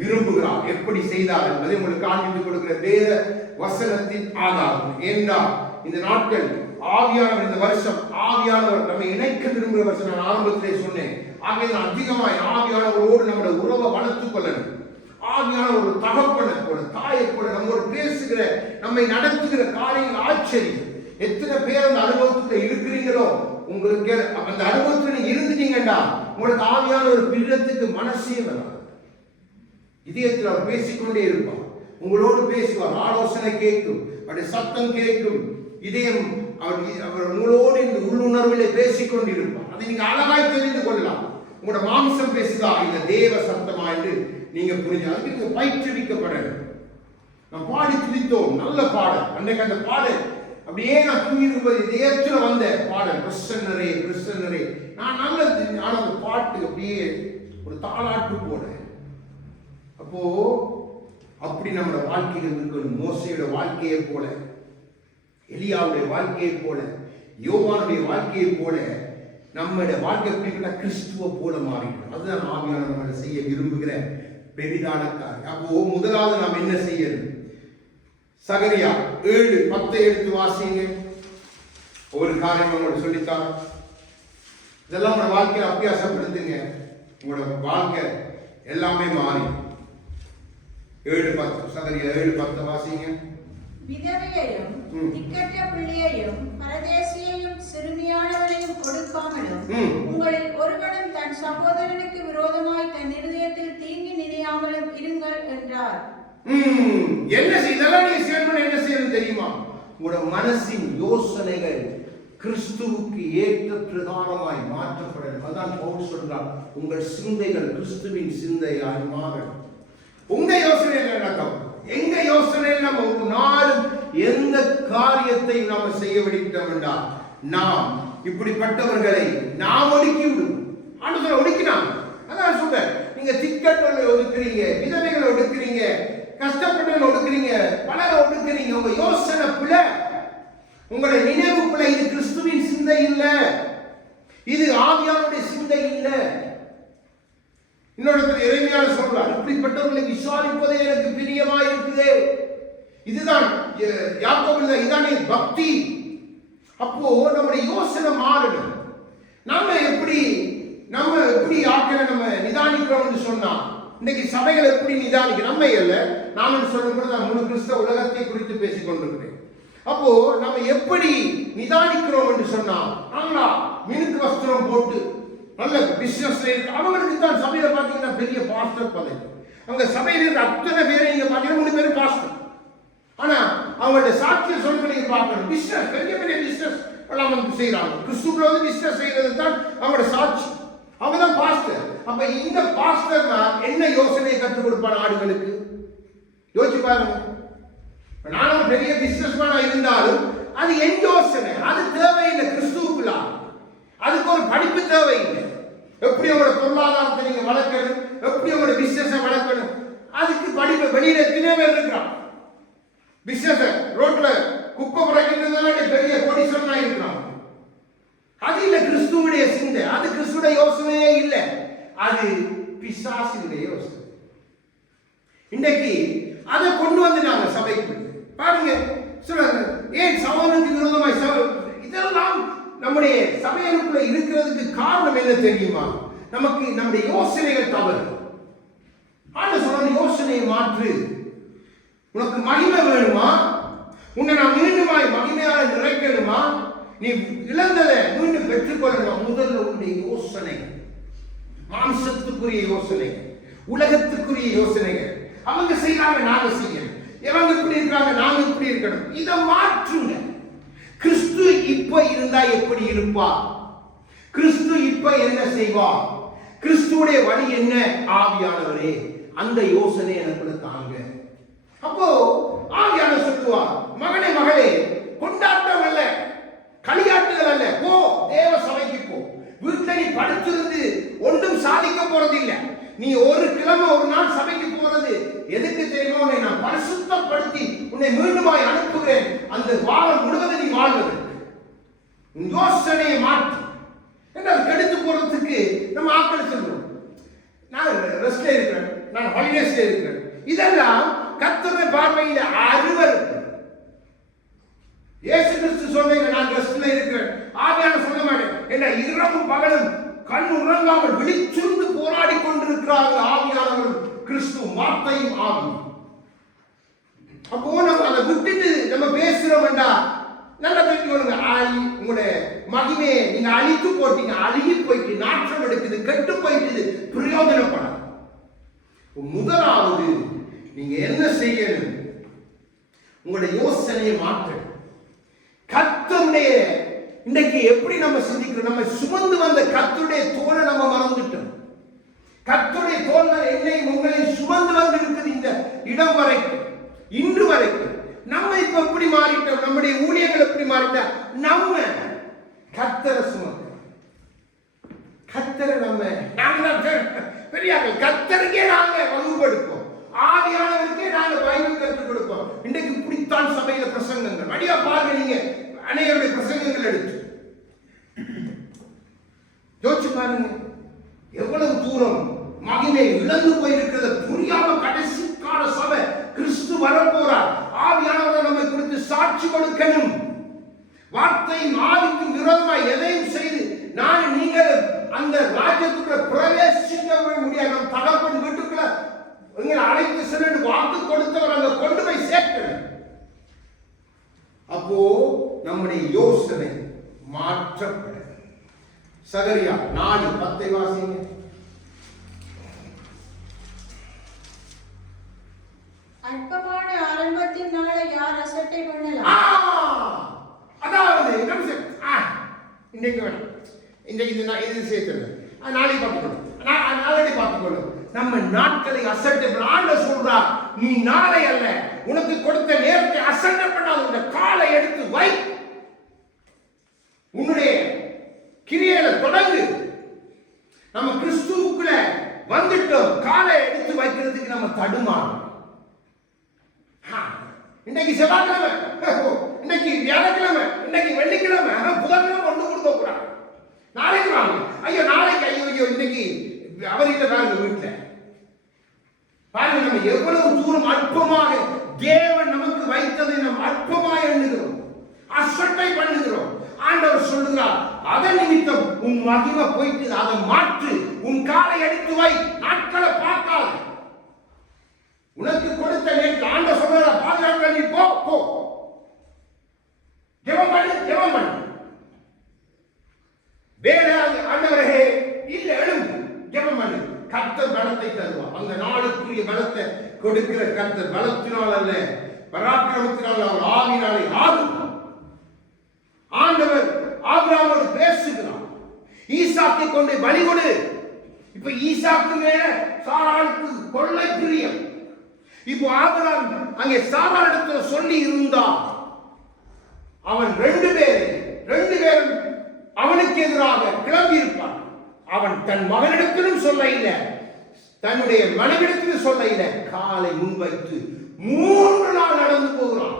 விரும்புகிறார், எப்படி செய்தார் என்பதை உங்களுக்கு காண்பித்துக் கொடுக்கிற வேத வசனத்தின் ஆதாரம். என்றால் இந்த நாட்கள் ஆவியானவர், இந்த வருஷம் ஆவியானவர் நம்ம இணைக்க விரும்புகிற வருஷம். நான் ஆரம்பத்திலே சொன்னேன், ஆகவே அதிகமாய் ஆவியானவரோடு நம்முடைய உறவை வளர்த்துக் கொள்ளணும். ஆவியான ஒரு தகப்பனை போல, தாயை போல நம்மோடு பேசுகிற, நம்மை நடத்துகிற காரியங்கள் ஆச்சரியம். எத்தனை பேர் அந்த அனுபவத்துல இருக்கிறீங்களோ, உங்களுக்கு அந்த அனுபவத்துல நீங்க இருந்துட்டீங்கன்னா உங்களுக்கு ஆவியான ஒரு பிரியத்துக்கு மனசே வராது. இதயத்தில் அவர் பேசிக்கொண்டே இருப்பார், உங்களோடு பேசுவார், ஆலோசனை கேட்கும், அவருடைய சத்தம் கேட்கும், இதயம் அவர் உங்களோடு இந்த உள்ளுணர்விலே பேசிக்கொண்டு இருப்பார். அதை நீங்க அழகாய் தெரிந்து கொள்ளலாம். உங்களோட மாம்சம் பேசுதா இந்த தேவ சத்தமா என்று நீங்க புரிஞ்சு அதுக்கு நீங்க பயிற்றுவிக்கப்படணும். நான் பாடி துதித்தோம், நல்ல பாடல். அன்றைக்கு அந்த பாடல் அப்படியே நான் தூங்கிருப்பது இதயத்துல வந்த பாடல், கிறிஸ்தனரே கிறிஸ்தனரே. நான் நல்லது, ஆனால் அந்த பாட்டு அப்படியே ஒரு தாளாட்டு போல. அப்போ அப்படி நம்மளோட வாழ்க்கையில் இருக்கணும். மோசையோட வாழ்க்கையை போல, எலியாவுடைய வாழ்க்கையை போல, யோவானுடைய வாழ்க்கையை போல நம்முடைய வாழ்க்கை எப்படின்னா கிறிஸ்துவ போல மாறிடும். அதுதான் ஆவியானவர் நம்மளை செய்ய விரும்புகிற பெரிதான காரியம். அப்போ முதலாவது நாம் என்ன செய்யணும், சகரியா 7:10 எடுத்து வாசிங்க. ஒரு காரியம் உங்களுக்கு சொல்லித்தான், இதெல்லாம் உங்களோட வாழ்க்கையை அபியாசப்படுத்துங்க, உங்களோட வாழ்க்கை எல்லாமே மாறி. 7:10 சகரியா 7:10 வாசிங்க. விதவையையும் திக்கற்ற பிள்ளையையும் பரதேசியையும் சிறுமியானவரையும் கொடுக்காமலும் உங்களில் ஒருவனும் தன் சகோதரனுக்கு விரோதமாய் தன் இருதயத்தில் தீங்கி நினையாமலும் இருங்கள் என்றார். என்ன செய்தெல்லாம் நீங்க செய்யணும், என்ன செய்யணும் தெரியுமா? உங்களோட மனசின் யோசனைகள் கிறிஸ்துவுக்கு ஏற்ற பிரகாரமாய் மாற்றப்படணும். அதான் பவுல் சொல்றார், உங்கள் சிந்தைகள் கிறிஸ்துவின் சிந்தையாய் மாறணும். உங்க யோசனையில் நடக்கும், எங்க யோசனையில் நம்ம ஒரு நாளும் எந்த காரியத்தை நாம செய்ய விடுவிட்டோம் என்றால் நாம் இப்படிப்பட்டவர்களை நாம் ஒதுக்கி விடுவோம். ஆண்டவரை ஒதுக்கினாங்க. அதான் சொல்றேன், நீங்க திக்கற்றவர்களை ஒதுக்குறீங்க, விதவைகளை ஒதுக்குறீங்க, கஷ்டப்பட்டவர்களை ஒதுக்குறீங்க, பலரை ஒதுக்குறீங்க. உங்க யோசனை பிள்ளை, உங்களுடைய நினைவு பிள்ளை. இது கிறிஸ்துவின் சிந்தை இல்லை, இது ஆவியானுடைய சிந்தை இல்லை. இன்னொரு இறைமையான சொல்றார், இப்படிப்பட்டவர்களை விசாரிப்பதே எனக்கு பிரியமா இருக்குது. இதுதான் யாக்கோபு, இதானே பக்தி. அப்போ நம்முடைய யோசனை மாறணும். நம்ம எப்படி ஆட்களை நம்ம நிதானிக்கிறோம்னு சொன்னா, இன்னைக்கு சபைகள் எப்படி நிதானிக்க நம்ம இல்ல, நான் சொல்லும்போது நான் முழு கிறிஸ்தவ உலகத்தை குறித்து பேசிக் கொண்டிருக்கிறேன். அப்போ நம்ம எப்படி நிதானிக்கிறோம் என்று சொன்னா, நல்லா மினுக்கு வஸ்திரம் போட்டு நல்ல பிசினஸ் அவங்களுக்கு தான் சபையில பாத்தீங்கன்னா பெரிய பாஸ்டர் பதவி. அங்க சபையில இருக்க அத்தனை பேரை நீங்க பாத்தீங்கன்னா 3 பேரும் பாஸ்டர். ஆனா அவங்களுடைய சாட்சியம் சொல்ல நீங்க பார்க்கணும், பிசினஸ் பெரிய பெரிய பிசினஸ் எல்லாம் வந்து செய்யறாங்க. கிறிஸ்துக்குள்ள வந்து பிசினஸ் செய்யறது தான் அவங்களோட சாட்சி, அவங்க தான் பாஸ்டர். அப்ப இந்த பாஸ்டர் என்ன யோசனையை கற்றுக் கொடுப்பான் ஆடுகளுக்கு? யோசிச்சு பாருங்க. நானும் பெரிய பிசினஸ் மேனா இருந்தாலும் அது என் யோசனை, அது தேவையில்லை கிறிஸ்துவுக்குள்ள. அதுக்கு ஒரு படிப்பு தேவையில்லை. எப்படி உங்களோட பொருளாதாரத்தை நீங்க வளர்க்கணும், எப்படி உங்களோட பிசினஸை வளர்க்கணும், அதுக்கு படிப்பு. வெளியில எத்தனை பேர் இருக்கிறான் பிசினஸ் ரோட்ல குப்பை புறக்கின்றதுனால பெரிய கோடீஸ்வரனா இருக்கிறான். அது இல்ல கிறிஸ்துவுடைய சிந்தை, அது கிறிஸ்துடைய யோசனையே இல்லை, அது பிசாசினுடைய யோசனை. இன்னைக்கு அதை கொண்டு வந்து நாங்க சபைக்கு பாருங்க. சொல்றாங்க, ஏன் சகோதரனுக்கு விரோதமாய் இதெல்லாம் நம்முடைய சபைகளுக்குள்ள இருக்கிறதுக்கு காரணம் என்ன தெரியுமா? நமக்கு நம்முடைய யோசனைகள் தவறு. ஆண்டு சொல்ற யோசனையை மாற்று. உனக்கு மகிமை வேணுமா? உன்னை நான் மீண்டுமாய் மகிமையால நிறைக்கணுமா, நீ இழந்ததை மீண்டும் பெற்றுக்கொள்ளணுமா, முதல்ல உன்னுடைய யோசனை, மாம்சத்துக்குரிய யோசனைகள், உலகத்துக்குரிய யோசனைகள். அவங்க செய்யறாங்க, நாங்க செய்யணும். இவங்க இப்படி இருக்காங்க, நாங்க இப்படி இருக்கணும். இதை மாற்றுங்க. கிறிஸ்து இப்ப இருந்தா எப்படி இருப்பா, கிறிஸ்து இப்ப என்ன செய்வா, கிறிஸ்துடைய வழி என்ன, ஆவியானவரே அந்த யோசனை எனக்குள்ள தாங்க. அப்போ ஆவியானவர் சொல்லுவார், மகனே மகளே, கொண்டாட்டம் அல்ல, களியாட்டுகள் அல்ல, போ தேவ சபைக்கு போ. வீட்டுல நீ படுத்திருந்து ஒன்றும் சாதிக்க போறது இல்லை. நீ ஒரு கிழமை ஒரு நாள் சபைக்கு போறது எதுக்கு தெரியுமோ, உன்னை நான் பரிசுத்தப்படுத்தி உன்னை மீண்டுமாய் அனுப்புகிறேன். அந்த வாரம் முழுவதும் நீ வாழ்வது யோசனையை மாற்றி என்றால் கெடுத்து போறதுக்கு நம்ம ஆட்கள் சொல்றோம். நான் ரெஸ்ட்ல இருக்கிறேன், நான் ஹாலிடேஸ்ல இருக்கிறேன். இதெல்லாம் கர்த்தருடைய பார்வையில் அருவருப்பு. இயேசு கிறிஸ்து சொன்னீங்க, நான் ரெஸ்ட்ல இருக்கிறேன். ஆவியானவர் சொல்ல மாட்டேன். என்ன இரவும் பகலும் கண் உறங்காமல் விழிச்சிருந்து போராடி கொண்டிருக்கிறார்கள் ஆவியானவர், கிறிஸ்து வார்த்தையும் ஆவி. அப்போ நம்ம அதை விட்டுட்டு நம்ம பேசுறோம் என்றா நல்லா தெரிஞ்சுக்கொள்ளுங்க, உங்களுடைய மகிமையை நீங்க அழித்து போட்டீங்க, அழுகி போயிட்டு நாற்றம் எடுக்குது, கெட்டு போயிட்டு, பிரயோஜனப்படாது. முதலாவது நீங்க என்ன செய்யணும், உங்களுடைய யோசனையை மாற்ற. கர்த்தருடைய இன்னைக்கு எப்படி நம்ம சிந்திக்கிறோம், நம்ம சுமந்து வந்த கர்த்தருடைய தோலை நம்ம மறந்துட்டோம். கர்த்தருடைய தோல்கள் என்னையும் உங்களையும் சுமந்து வந்து இருக்குது இந்த இடம் வரைக்கும், இன்று வரைக்கும். நம்ம இப்ப எப்படி மாறிட்டோம், நம்முடைய ஊழியர்கள் எப்படி மாறிட்டா, நம்ம கர்த்தரை சுமக்க, கர்த்தரை நாங்க பெரியார்கள் கர்த்தருக்கே நாங்க வகுப்படுப்போம், ஆவியானவருக்கே நாங்க பைபிள் கற்றுக் கொடுப்போம். இன்றைக்கு இப்படித்தான் சபையில பிரசங்கங்கள் அடியா பாருங்க, நீங்க அநேகருடைய பிரசங்கங்கள் எடுத்து யோசிச்சு பாருங்க, எவ்வளவு தூரம் மகிமை இழந்து போயிருக்கிறது புரியாம கடைசி கால சபை. கிறிஸ்து வரப்போறார், ஆவியானவர் நம்மை குறித்து சாட்சி கொடுக்கணும். வார்த்தையும் ஆவிக்கும் விரோதமாய் எதையும் செய்து நான் நீங்கள் அந்த ராஜ்யத்துக்குள்ள பிரவேசிக்க முடியாது. நம் தகப்பன் வீட்டுக்குள்ள எங்களை அழைத்து சென்று வாக்கு கொடுத்தவர் அங்க கொண்டு போய் சேர்க்கணும். அப்போ நம்முடைய யோசனை மாற்றப்பட. சகரியா 4:10 வாசிங்க. அற்பமான ஆரம்பத்தின் நாளை யார் அசட்டை பண்ணலாம்? அதாவது இன்னைக்கு வேணும், இன்னைக்கு இது சேர்த்து நாளைக்கு பார்த்துக்கணும், நாளை பார்த்துக்கணும். நம்ம நாட்களை அசட்டை பண்ண சொல்றார். நீ நாளை அல்ல, உனக்கு கொடுத்த நேரத்தை அசட்டை பண்ணாத, உன்னுடைய காலை எடுத்து வை, உன்னுடைய கிரியையில தொடங்கு. நம்ம கிறிஸ்துவுக்குள்ள வந்துட்டோம், காலை எடுத்து வைக்கிறதுக்கு நம்ம தடுமாறோம். இன்னைக்கு செவ்வாய்க்கிழமை, இன்னைக்கு வியாழக்கிழமை, இன்னைக்கு வெள்ளிக்கிழமை, புதன்கிழமை ஒன்று கொடுக்க கூடாது. நாளைக்கு வாங்க, ஐயோ நாளைக்கு, ஐயோ இன்னைக்கு அவர்கிட்ட பாருங்க, வீட்டுல பாருங்க, நம்ம எவ்வளவு தூரம் அற்பமாக தேவன் நமக்கு வைத்ததை நாம் அற்பமாக எண்ணுகிறோம், அசட்டை பண்ணுகிறோம். ஆண்டவர் சொல்லுகிறார், அதன் நிமித்தம் உன் மகிமை போயிட்டு அதை மாற்று, உன் காலை எடுத்து வை, நாட்களை பார்க்காது. உனக்கு கொடுத்த நேற்று ஆண்டவர் சொல்ற பாதுகாக்க, நீ போ போ, ஜெபம் பண்ணு, ஜெபம் பண்ணு. வேற ஆண்டவரே இல்ல, எழுந்து ஜெபம் பண்ணு. கர்த்தர் பலத்தை தருவார். அந்த நாளுக்குரிய பலத்தை கொடுக்கிற கர்த்தர் பலத்தினால் அல்ல, பராக்கிரமத்தினால், அவர் ஆவினாலே ஆகும். ஆண்டவர் ஆபிரகாமோடு பேசுகிறார், ஈசாக்கை கொண்டு பலி கொடு. இப்ப ஈசாக்கு மேல சாராளுக்கு கொள்ளை பிரியம். இப்போ ஆபிரகாம் அங்கே சாராளிடத்துல சொல்லி இருந்தான், அவன் ரெண்டு பேரும் அவனுக்கு எதிராக கிளம்பி இருப்பான். அவன் தன் மகனிடத்திலும் சொல்ல இல்லை, தன்னுடைய மனைவிடத்திலும் சொல்ல இல்லை. காலை முன்வைத்து 3 நாள் நடந்து போகிறான்.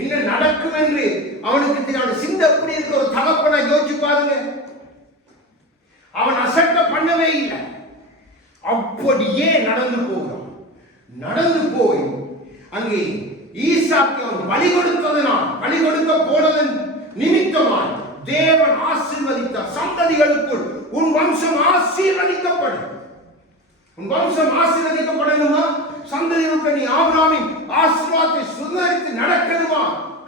என்ன நடக்கும் என்று அவனுக்கு தெரியாத சிந்தை எப்படி இருக்க ஒரு தகப்பனை யோசிச்சு பாருங்க. அவன் அசட்ட பண்ணவே இல்லை, அப்படியே நடந்து போகிறான். நடந்து போய் அங்கே ஈசாக்கு அவன் பலி கொடுத்ததனால், பலி கொடுக்க போனதன் நிமித்தமாய் தேவன் ஆசீர்வதித்த சந்ததிகளுக்குள் உன் வம்சம் ஆசீர்வதிக்கப்படும். உன் வம்சம் ஆசீர்வதிக்கப்படணுமா? சந்ததிகளுக்கு நீ ஆபிரகாமின் ஆசீர்வாதத்தை சுதந்திரித்து நடக்கணுமா?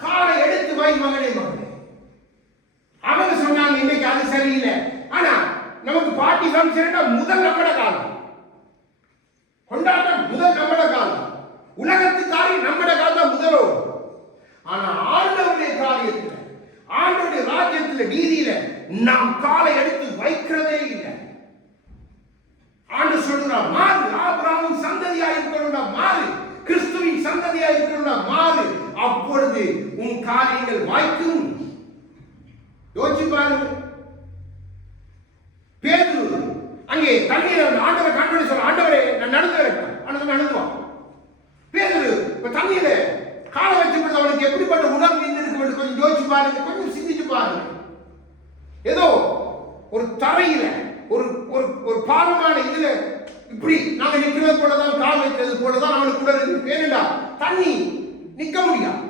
காலை எடுத்து வை மகனே மகனே. அவங்க சொன்னாங்க இன்னைக்கு அது சரியில்லை. ஆனா நமக்கு பார்ட்டி ஃபங்க்ஷன் முதல் நம்மட காலம், கொண்டாட்டம் முதல் நம்மட காலம், உலகத்து காரியம் நம்மட காலம் முதலோ. ஆனா ஆண்டவருடைய காரியத்தில், ஆண்டவருடைய ராஜ்யத்தில், நீதியில நாம் காலை எடுத்து வைக்கிறதே இல்லை. ஆண்டு சொல்றார் மாறு, ஆபிரகாமின் சந்ததியா இருக்கணும்டா மாறு, கிறிஸ்துவின் சந்ததியா இருக்கணும்டா மாறு, அப்பொழுது உன் காரியங்கள் வாய்க்கும். யோசிச்சு பாருங்க. பேதுரு அங்கே தண்ணீர் ஆண்டவர் கண்டோடு சொல்ல, ஆண்டவரே நான் நடந்து வரேன், நடந்துவான். பேதுரு தண்ணீர காலை வச்சு அவனுக்கு எப்படிப்பட்ட உணர்வு இருந்திருக்கு கொஞ்சம் யோசிச்சு பாருங்க, கொஞ்சம் சிந்திச்சு பாருங்க. ஏதோ ஒரு தரையில ஒரு ஒரு பாரமான இதுல இப்படி நாங்க நிக்கிறது போலதான், கால் வைக்கிறது போலதான் அவனுக்கு உணர்வு இருக்கு. ஏனென்றா தண்ணி நிக்க முடியாது.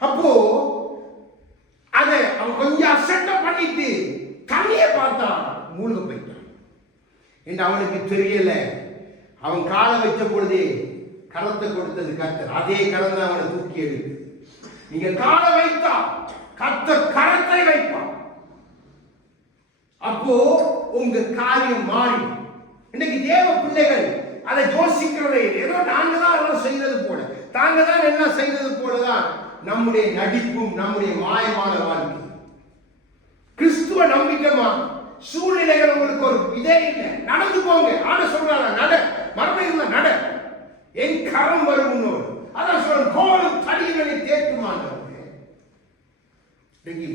அப்போ அதை அவன் கொஞ்சம் அசட்ட பண்ணிட்டு தண்ணியை பார்த்தான், மூழ்க போயிட்டான். என்று அவனுக்கு தெரியல, அவன் காலை வச்ச பொழுதே கரத்தை கொடுத்தது கர்த்தர். அதே கரம் தான் அவனை தூக்கி எடுத்து. நீங்க காலை வைத்தா கர்த்தர் கரத்தை வைப்பான். அப்போ உங்க காரியம் மாறி. இன்னைக்கு தேவ பிள்ளைகள் அதை யோசிக்கிறதே ஏதோ நாங்க தான் எல்லாம் செய்தது போல, தாங்க தான் என்ன செய்தது போலதான் நம்முடைய நடிப்பும் நம்முடைய மாயமான வாழ்க்கை. கிறிஸ்துவ நம்பிக்கைமா சூழ்நிலைகள் உங்களுக்கு ஒரு இதே இல்லை, நடந்து போங்க. ஆனா சொல்றாங்க நட, மரண நட, என் கரம் வரும் முன்னோடு. அதான் சொல்ற கோலும் தடிகளை தேற்றுமாங்க.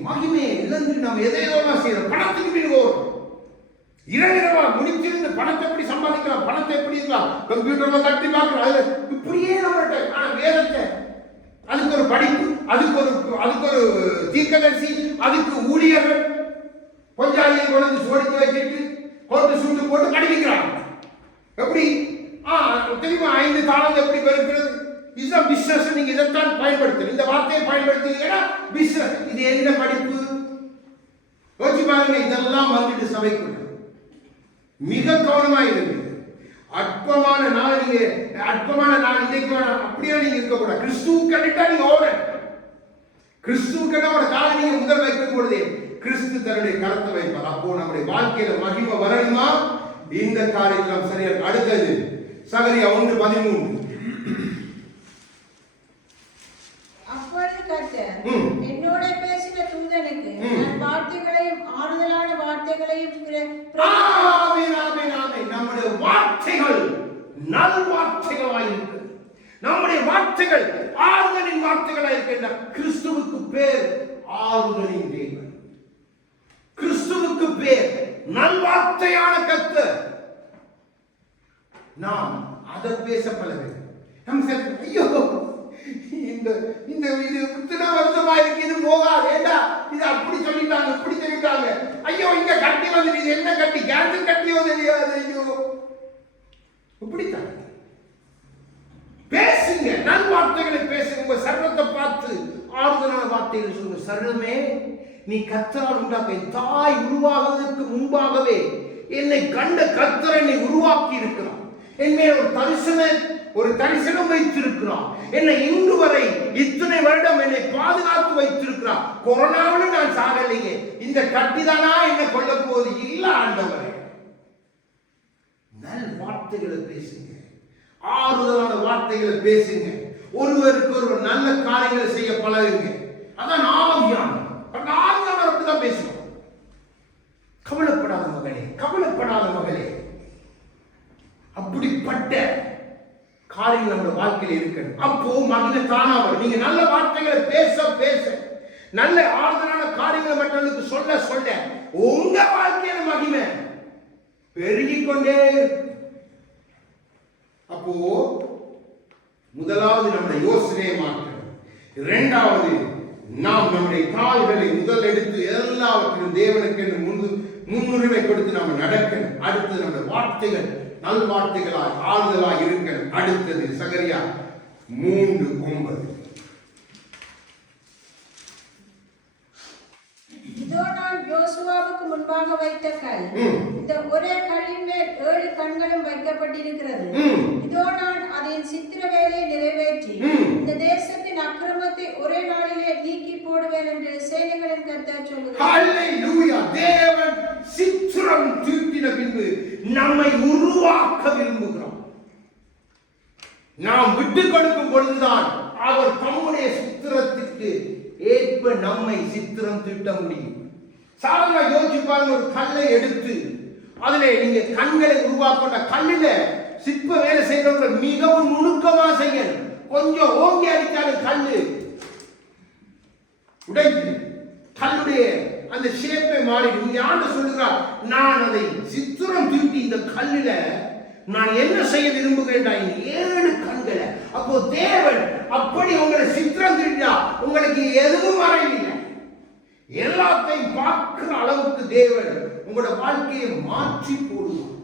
மகிமையை இழந்து நம்ம எதையோ செய்யறோம். பணத்துக்கு பின் ஓடும். இரவா முடிச்சிருந்து பணத்தை எப்படி சம்பாதிக்கலாம், பணத்தை எப்படி இருக்கலாம், கம்ப்யூட்டர்ல தட்டி பார்க்கலாம், அதுல இப்படியே நம்மகிட்ட. ஆனா வேதத்தை அதுக்கு ஒரு படிப்பு, அதுக்கு ஒரு தீர்க்கதரிசி, அதுக்கு ஊழியர்கள் கொஞ்சம் கொண்டு சோடித்து வச்சுட்டு கோட்டு சூட்டு போட்டு கடிக்கிறாங்க. எப்படி தெரியுமா 5 தாளம் எப்படி பெருக்கிறது? இதுதான் பிசினஸ். நீங்க இதைத்தான் பயன்படுத்தணும், இந்த வார்த்தையை பயன்படுத்துறீங்கன்னா பிசினஸ். இது என்ன படிப்பு? யோசிச்சு பாருங்க. இதெல்லாம் வந்துட்டு சபைக்குள்ள மிக கவனமா இருக்கு. அற்பமான நாள், நீங்க அற்பமான நாள் இன்னைக்கு அப்படியே நீங்க இருக்கக்கூடாது. கிறிஸ்துவுக்கு கண்டிப்பா நீங்க ஓட, கிறிஸ்துவுக்கு ஒரு காலை நீங்க முதல் வைக்கும் பொழுதே கிறிஸ்து தன்னுடைய கரத்தை வைப்பார். அப்போ நம்முடைய வாழ்க்கையில மகிமை வரணுமா? இந்த காரியத்தில் சரியா. அடுத்தது சகரியா 1:13. அப்பொழுது கர்த்தர் என்னோட பேசின தூதனுக்கு நான் வார்த்தைகளையும் ஆறுதலான வார்த்தைகளையும் நம்முடைய வார்த்தைகள் நல் வார்த்தைகளாய் இருக்கு. நம்முடைய வார்த்தைகள் ஆறுதலின் வார்த்தைகளாய் இருக்கின்ற. கிறிஸ்துவுக்கு பேர் ஆறுதலின் தேவன், கிறிஸ்துவுக்கு பேர் நல்வார்த்தையான கர்த்தர். நாம் அதை பேச பழகு. ஐயோ இந்த இந்த இது இத்தனை வருஷமா இருக்கு, இது போகாது, ஏண்டா இது அப்படி சொல்லிட்டாங்க இப்படி சொல்லிட்டாங்க, ஐயோ இங்க கட்டி வந்து இது என்ன கட்டி, கேன்சர் கட்டியோ தெரியாது, ஐயோ இப்படித்தான் பேசுங்க. நல்வார்த்தைகளை பேசுங்க. உங்க சர்வத்தை பார்த்து ஆறுதலான வார்த்தைகள் சொல்லுங்க. சர்வமே நீ கர்த்தரால் உண்டாக்க, தாய் உருவாகுவதற்கு முன்பாகவே என்னை கண்ட கர்த்தர் என்னை உருவாக்கி இருக்கிறார். என்மேல் ஒரு தரிசனம் வைத்திருக்கிறார். என்னை இன்று வரை இத்தனை வருடம் என்னை பாதுகாத்து வைத்திருக்கிறார். கொரோனாவில் நான் சாகலையே, இந்த கட்டிதானா என்னை கொல்ல போது இல்ல. ஆண்டவரே நல் வார்த்தைகளை பேசுங்க, ஆறுதலான வார்த்தைகளை பேசுங்க. ஒருவருக்கு ஒருவர் நல்ல காரியங்களை செய்ய பழகுங்க. அதான் ஆவியானவர். ஆவியானவருக்கு தான் பேசணும். கவலைப்படாத மகளே, கவலைப்படாத மகளே. அப்படிப்பட்ட காரியம் நம்ம வாழ்க்கையில் இருக்கணும். அப்போ மகிமை தானா வரும். நீங்க நல்ல வார்த்தைகளை பேச பேச, நல்ல ஆறுதலான காரியங்களை மற்றவர்களுக்கு சொல்ல சொல்ல உங்க வாழ்க்கையில மகிமை பெருகிக் கொண்டே. அப்போ முதலாவது நம்முடைய யோசனையை மாற்றணும். இரண்டாவது நாம் நம்முடைய கால்களை முதல் எடுத்து எல்லாவற்றிலும் தேவனுக்கு என்று முன்னுரிமை கொடுத்து நாம் நடக்கணும். அடுத்து நம்முடைய வார்த்தைகள் நல் வார்த்தைகளால் ஆறுதலாக இருக்கணும். அடுத்தது சகரியா 3:9. இதோ நான் யோசுவாவுக்கு முன்பாக வைத்த கல், இந்த ஒரே கல்லின் மேல் 7 கண்களும் வைக்கப்பட்டிருக்கிறது. இதோ நான் அதன் சித்திர வேலையை நிறைவேற்றி இந்த தேசத்தின் தேசத்தின் அக்கிரமத்தை ஒரே நாளிலே நீக்கி போடுவேன் என்று சேனைகளின் கர்த்தர் சொல்லுகிறார். ஹல்லேலூயா. தேவன் சித்திரம் தீட்டின பின்பு நம்மை உருவாக்க விரும்புகிறார். நாம் விட்டு கொடுக்கும் பொழுதுதான் அவர் தம்முடைய சித்திரத்துக்கு ஏற்ப நம்மை சித்திரம் தீட்ட முடியும். சாதாரண யோசிப்பாங்க, ஒரு கல்லை எடுத்து அதிலே நீங்க கண்களை உருவாக்கின கல்லில சிற்ப வேலை செய்யறவங்க மிகவும் நுணுக்கமா செய்யணும். கொஞ்சம் ஓங்கி அடித்தாலும் கல்லு உடைந்து கல்லுடைய அந்த ஷேப்பை மாறி. நீங்க ஆண்டு சொல்லுகிறார், நான் அதை சித்திரம் தீட்டி இந்த கல்லில நான் என்ன செய்ய விரும்புகிறேன், 7 கண்களை. அப்போ தேவன் அப்படி உங்களை சித்திரம் தீட்டினா உங்களுக்கு எதுவும் வரையில்லை. எல்லாத்தையும் பார்க்கிற அளவுக்கு தேவன் உங்களோட வாழ்க்கையை மாற்றி போடுவார்.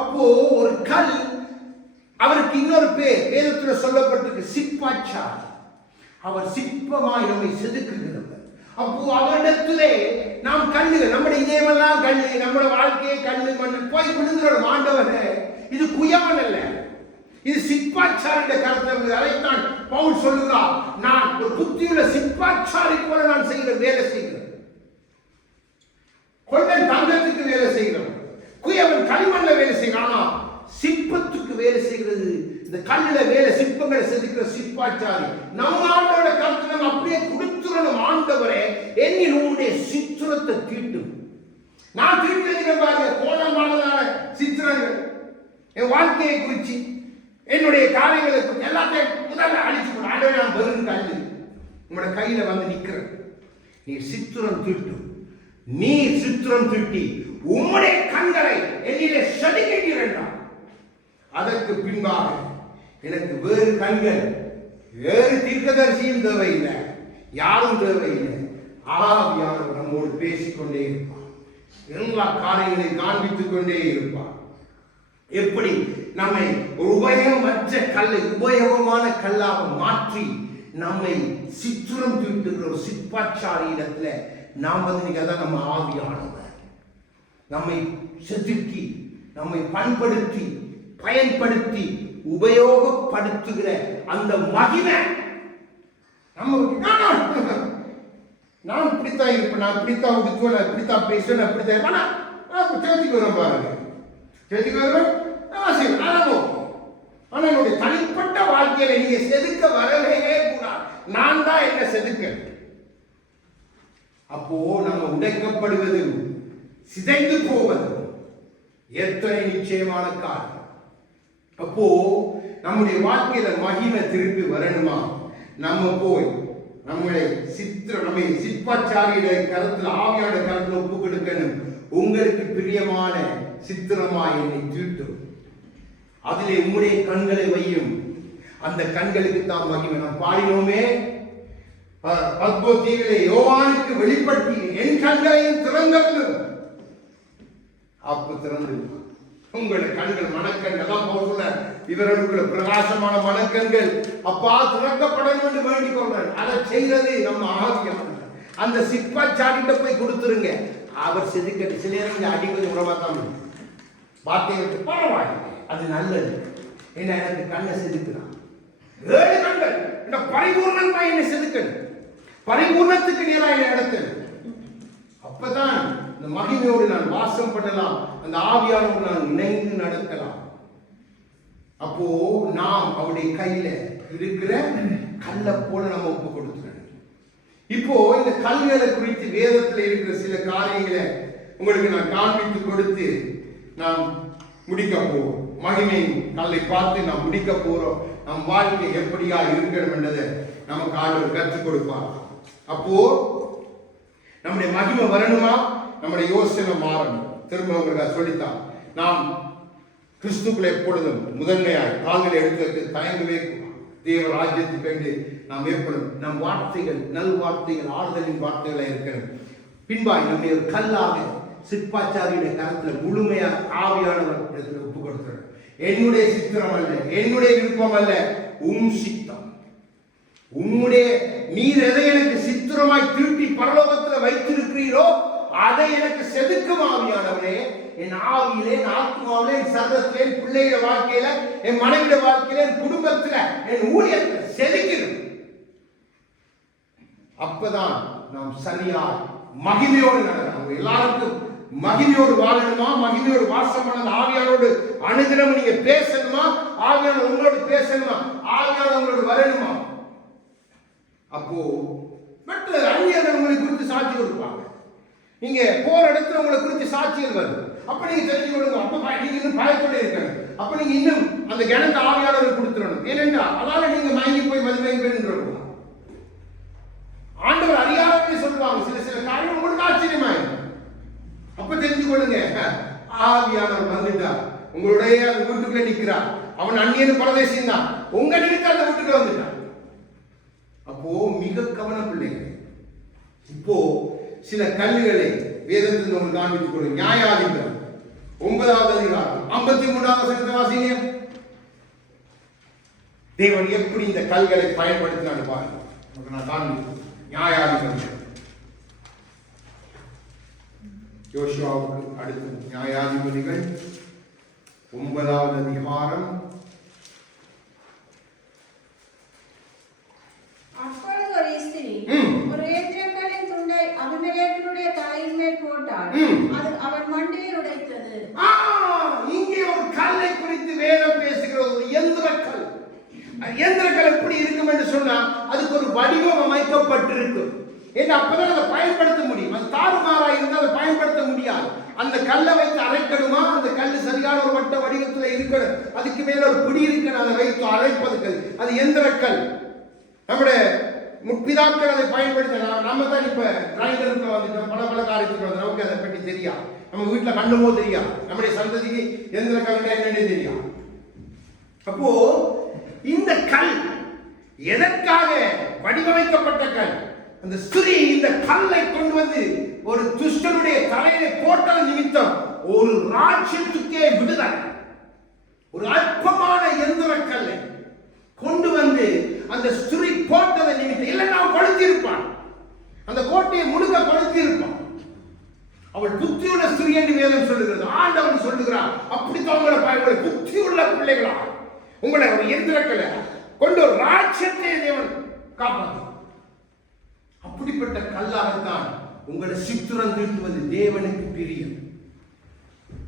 அப்போ ஒரு கல், அவருக்கு இன்னொரு பேர் வேதத்தில் சொல்லப்பட்டிருக்கு, சிப்பாச்சாரி. அவர் சிற்பமாய் நம்மை செதுக்குகிறவர். அப்போ அவரிடத்திலே நாம் கல்லுகள், நம்முடைய இதயமெல்லாம் கல்லு, நம்முடைய வாழ்க்கையை கல்லு மண்ணு போய் விழுந்துடும். ஆண்டவரே, இது குயவன் அல்ல, இது சிப்பாச்சாரியுடைய கருத்து. அதைத்தான் பவுல் சொல்லுகிறார், நான் ஒரு புத்தியுள்ள சிப்பாச்சாரி போல நான் செய்கிற வேலை செய்கிறேன். கொள்ளன் தங்கத்துக்கு வேலை செய்கிறவன், குயவன் களிமண்ல வேலை செய்கிறான். ஆனா சிற்பத்துக்கு வேலை செய்கிறது இந்த கல்லுல வேலை, சிற்பங்களை செதுக்கிற சிப்பாச்சாரி. நம்ம ஆண்டோட கருத்து நம்ம அப்படியே கொடுத்துடணும். ஆண்டவரே, என்னில் உங்களுடைய சித்திரத்தை தீட்டும். நான் தீட்டுகிறேன் பாருங்க, கோணமானதான சித்திரங்கள் என் வாழ்க்கையை குறிச்சு, என்னுடைய காரியங்களை குறித்து எல்லாத்தையும் முதல்ல அழிச்சு போட. ஆண்டவரே, நான் வெறும் கல்லு உங்களோட கையில வந்து நிற்கிறேன். நீ சித்திரம் தீட்டும். நீ சித்திரம் தீட்டி உம்முடைய கண்களை என்னிலே செதுக்கிறீர்கள். அதற்கு பின்பாக எனக்கு வேறு கண்கள், வேறு தீர்க்கதரிசியும் தேவையில்லை, யாரும் தேவையில்லை. ஆவியானவர் நம்மோடு பேசிக்கொண்டே இருப்பார். எல்லா காரியங்களையும் காண்பித்துக் கொண்டே இருப்பார். எப்படி நம்மை ஒரு உபயோகமற்ற கல்லை உபயோகமான கல்லாக மாற்றி நம்மை சித்திரம் தீட்டுகிற ஒரு சிப்பாச்சாரி இடத்துல நாம் வந்து அதான் நம்ம ஆவியானவர் நம்மை செதுக்கி, நம்மை பண்படுத்தி, பயன்படுத்தி, உபயோகப்படுத்துகிற அந்த மகிமை நம்ம. நான் இப்படித்தான் இருப்பேன், நான் இப்படித்தான் உடுத்துவேன், நான் இப்படித்தான் பேசுவேன், நான் இப்படித்தான் சேர்த்துக்கு வரும் பாருங்க, சேர்த்துக்கு வருவேன். ஆனா என்னுடைய தனிப்பட்ட வாழ்க்கையில நீங்க செதுக்க வரவே கூடாது. நான் தான் என்ன செதுக்க. அப்போ நம்ம உடைக்கப்படுவது, சிதைந்து போவது எத்தனை நிச்சயமான காரணம். அப்போ நம்முடைய வாழ்க்கையில மகிமை திருப்பி வரணுமா, நம்ம போய் நம்மை சிற்பாச்சாரியுடைய கருத்துல, ஆவியான கருத்துல ஒப்பு கொடுக்கணும். உங்களுக்கு பிரியமான சித்திரமாய் என்னை தீட்டும், அதிலே உம்முடைய கண்களை வையும். அந்த கண்களுக்கு தான் மகிமை. நாம் பாடினோமே, பத்மோ தீவிலே யோவானுக்கு வெளிப்படுத்தி என் கண்களையும் திறந்தது. அப்ப திறந்து உங்களுடைய கண்கள், மனக்கண்கள் தான் போல இவர்களுக்குள்ள பிரகாசமான மனக்கண்கள் அப்பா திறக்கப்படணும் என்று வேண்டிக் கொண்டார். அதை செய்யறது நம்ம ஆவியானவர். அந்த சிப்பாச்சாரிட்ட போய் கொடுத்துருங்க, அவர் செதுக்கட்டு. சில நேரம் அடிப்பது உறவாத்தான் வார்த்தைகளுக்கு பரவாயில்லை, அது நல்லது. என்ன எனக்கு கண்ணை செதுக்கிறான். 7 கண்கள் இந்த பரிபூர்ணமா என்னை செதுக்கணும், பரிபூர்ணத்துக்கு நேராக நடத்தணும். அப்பதான் இந்த மகிமையோடு நான் வாசம் பண்ணலாம், அந்த ஆவியானோடு நான் இணைந்து நடக்கலாம். அப்போ நாம் அவருடைய கையில இருக்கிற கல்லை போல நம்ம ஒப்பு கொடுத்துறோம். இப்போ இந்த கல்களை குறித்து வேதத்தில் இருக்கிற சில காரியங்களை உங்களுக்கு நான் காண்பித்து கொடுத்து நாம் முடிக்க போறோம். மகிமை கல்லை பார்த்து நாம் முடிக்க போறோம். நம் வாழ்க்கை எப்படியா இருக்கணும் என்றதை நமக்கு ஆண்டவர் கற்றுக் கொடுப்பார். அப்போ நம்முடைய மகிமை வரணுமா, நம்முடைய யோசனை மாறணும். திரும்ப உங்களுக்கு சொல்லித்தான், நாம் கிறிஸ்துக்குள்ள எப்பொழுதும் முதன்மையாய் கால்களை எடுத்து தயங்கவே தேவ ராஜ்யத்துக்கு வேண்டி நாம் ஏற்படும். நம் வார்த்தைகள் நல் வார்த்தைகள், ஆறுதலின் வார்த்தைகளாக இருக்கணும். பின்பாய் நம்முடைய கல்லாக சிற்பாச்சாரியுடைய கருத்துல முழுமையாக ஆவியானவர் ஒப்பு கொடுக்கிறார். என்னுடைய சித்திரம் அல்ல, என்னுடைய விருப்பம் அல்ல, உம் சித்தம். உம்முடைய நீர் எதை எனக்கு சித்திரமாய் தீட்டி பரலோகத்தில் வைத்திருக்கிறீரோ அதை எனக்கு செதுக்கும் ஆவியானவரே. என் ஆவியிலே, என் ஆத்மாவிலே, என் சரீரத்திலே, என் பிள்ளையோட வாழ்க்கையில, என் மனைவியோட வாழ்க்கையில, என் குடும்பத்துல, என் ஊழியத்தில் செதுக்கிறோம். அப்பதான் நாம் சரியா மகிமையோடு நடக்கணும். எல்லாருக்கும் மகிமையோடு வாழணுமா, மகிமையோடு வாசம் பண்ண ஆவியானோடு அனுதினம் நீங்க பேசணுமா, ஆவியான உங்களோடு பேசணுமா, ஆவியான உங்களோடு வரணுமா. அப்போ மற்ற அந்நியர்கள் உங்களை குறித்து சாட்சி கொடுப்பாங்க. நீங்க போற இடத்துல உங்களை குறித்து சாட்சிகள் வருது. அப்ப நீங்க தெரிஞ்சு கொள்ளுங்க. அப்ப நீங்க இன்னும் பயத்தோட இருக்கணும். அப்ப நீங்க இன்னும் அந்த கணத்தை ஆவியானவர் கொடுத்துடணும். ஏனென்றால் அதால நீங்க மயங்கி போய் மதிமயங்க ஆண்டவர் அறியாதவங்க சொல்லுவாங்க. சில காரியம் உங்களுக்கு ஆச்சரியமாயிருக்கும். அப்ப தெரிஞ்சு கொள்ளுங்க, ஆவியானவர் வந்துட்டார், உங்களுடைய அந்த வீட்டுக்குள்ள நிற்கிறார். அவன் அந்நியன் பரதேசியம் தான், உங்க நினைத்து அந்த வீட்டுக்குள்ள வந்துட்டான். அப்போ மிக கவனம் பிள்ளைங்க. இப்போ சில கல்லுகளை வேதத்தில் உங்களுக்கு காண்பித்துக் கொள்ளும். நியாயாதிபதி 9வது அதிகாரம் 53வது வசனத்தை வாசிங்க. தேவன் எப்படி இந்த கல்களை பயன்படுத்தினான்னு பாருங்க. நான் காண்பிக்கிறேன். நியாயாதிபதி யோசுவாவுக்கு அடுத்து நியாயாதிபதிகள் 9வது அதிகாரம். அப்பொழுது ஒரு ஸ்திரீ ஒரு ஏற்றக்கல்லின் துண்டை அபிமெலேக்கினுடைய தலையின் மேல் போட்டாள். அது அவன் மண்டையை உடைத்தது. இங்கே ஒரு கல்லை குறித்து வேதம் பேசுகிறது. ஒரு எந்திரக்கல். எந்திரக்கல் எப்படி இருக்கும் என்று சொன்னா அதுக்கு ஒரு வடிவம் அமைக்கப்பட்டிருக்கும். அப்பதான் அதை பயன்படுத்த முடியும். அது தாறுமாறா இருந்தால் அதை பயன்படுத்த முடியாது. அந்த கல்லை வைத்து அரைக்கணுமா, அந்த கல் சரியான ஒரு வட்ட வடிவத்தில் இருக்கணும். அதுக்கு மேல ஒரு பிடி இருக்கணும், அதை வைத்து அரைப்பது கல். அது எந்திரக்கல். நம்முடைய முற்பிதாக்கள் அதை பயன்படுத்தலாம். நம்ம தான் இப்ப கிரைண்டருக்கு வந்துட்டோம், பல காரியத்துக்கு வந்து நமக்கு அதை பற்றி தெரியாது. நம்ம வீட்டுல கண்ணுமோ தெரியாது, நம்முடைய சந்ததிக்கு எந்திரக்கல் என்னன்னு தெரியாது. அப்போ இந்த கல் எதற்காக வடிவமைக்கப்பட்ட கல்? அந்த ஸ்திரீ இந்த கல்லை கொண்டு வந்து ஒரு துஷ்டனுடைய தலையிலே போட்டது நிமித்தம் ஒரு ராஜ்யத்துக்கே விடுதலை. ஒரு அற்பமான எந்திர கல்லை கொண்டு வந்து அந்த ஸ்திரீ போட்டதை நிமித்தம், இல்லைன்னா அவன் கொளுத்தி இருப்பான், அந்த கோட்டையை முழுக்க கொளுத்தி இருப்பான். அவள் புத்தியுள்ள ஸ்திரீ என்று வேதம் சொல்லுகிறது. ஆண்டவன் சொல்லுகிறான், அப்படித்தான் உங்களை பயன்படுத்த புத்தியுள்ள பிள்ளைகளா உங்களை ஒரு எந்திரக்கலை கொண்டு ஒரு ராஜ்யத்தை தேவன் காப்பாற்ற. அப்படிப்பட்ட கல்லாகத்தான் உங்களை சித்திரம் தீட்டுவது தேவனுக்கு பிரியம்.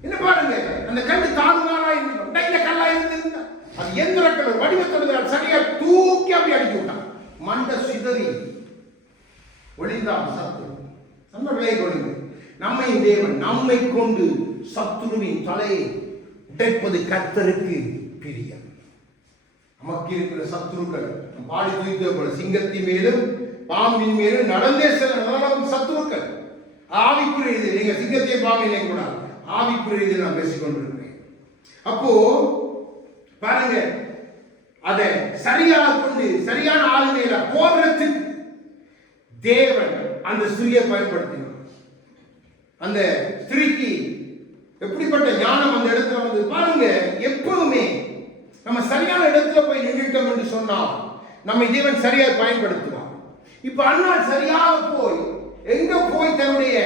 என்ன பாருங்க, அந்த கல்லு தாழ்வாரா இருந்த கல்லா இருந்திருந்தா அது எந்திரக்கல் ஒரு வடிவத்தில் சரியா தூக்கி அப்படி அடிச்சு விட்டான். மண்ட சிதறி ஒளிந்தான் சத்துரு. நம்ம விலை கொடுங்க. நம்மை தேவன் நம்மை கொண்டு சத்துருவின் தலையை உடைப்பது கர்த்தருக்கு பிரியம். நமக்கு இருக்கிற சத்துருக்கள் பாடி தூய்த்த போல சிங்கத்தின் மேலும் பாம்பின் மேலும் நடந்தே செல்ல சத்துருக்கள். ஆவிக்குரியது நீங்க சிங்கத்தையும் பாம்பினை கூட ஆவிக்குரியது நான் பேசிக் கொண்டிருக்கிறேன். அப்போ பாருங்க, அதை சரியாக கொண்டு சரியான ஆளுமையில போடுறதுக்கு தேவன் அந்த ஸ்திரியை பயன்படுத்தினார். அந்த ஸ்திரீக்கு எப்படிப்பட்ட ஞானம் அந்த இடத்துல வந்து பாருங்க. எப்பவுமே நம்ம சரியான இடத்துல போய் நின்றுட்டோம் என்று சொன்னால் நம்மை தேவன் சரியாக பயன்படுத்துவார். இப்ப அண்ணாள் சரியாக போய் எங்க போய் தன்னுடைய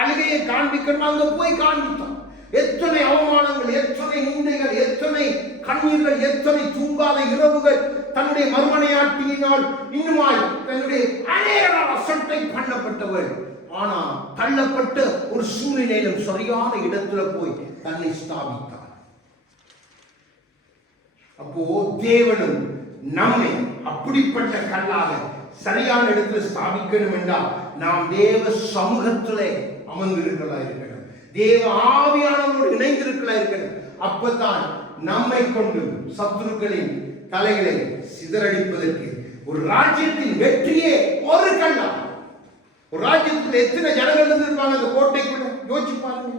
அழுகையை காண்பிக்கணும் அங்க போய் காண்பித்தான். எத்தனை அவமானங்கள், எத்தனை நிந்தைகள், எத்தனை கண்ணீர்கள், எத்தனை தூங்காத இரவுகள் தன்னுடைய மறுமனையாட்டியினால் இன்னுமாய் தன்னுடைய அநேகரால் அசட்டை பண்ணப்பட்டவள். ஆனா தள்ளப்பட்ட ஒரு சூழ்நிலையிலும் சரியான இடத்துல போய் தன்னை ஸ்தாபித்தார். அப்போ தேவனும் நம்மை அப்படிப்பட்ட கல்லாக சரியான இடத்துல ஸ்தாபிக்கணும் என்றால் நாம் தேவ சமூகத்திலே அமர்ந்திருக்கலாம் இருக்கணும், தேவ ஆவியானவரோடு இணைந்திருக்கலாம் இருக்கணும். அப்பதான் நம்மை கொண்டு சத்துருக்களின் தலைகளை சிதறடிப்பதற்கு ஒரு ராஜ்யத்தின் வெற்றியே ஒரு கல்லா. ஒரு ராஜ்யத்தில் எத்தனை ஜனங்கள் இருந்திருப்பாங்க அந்த கோட்டைக்குள்ள யோசிச்சு பாருங்க.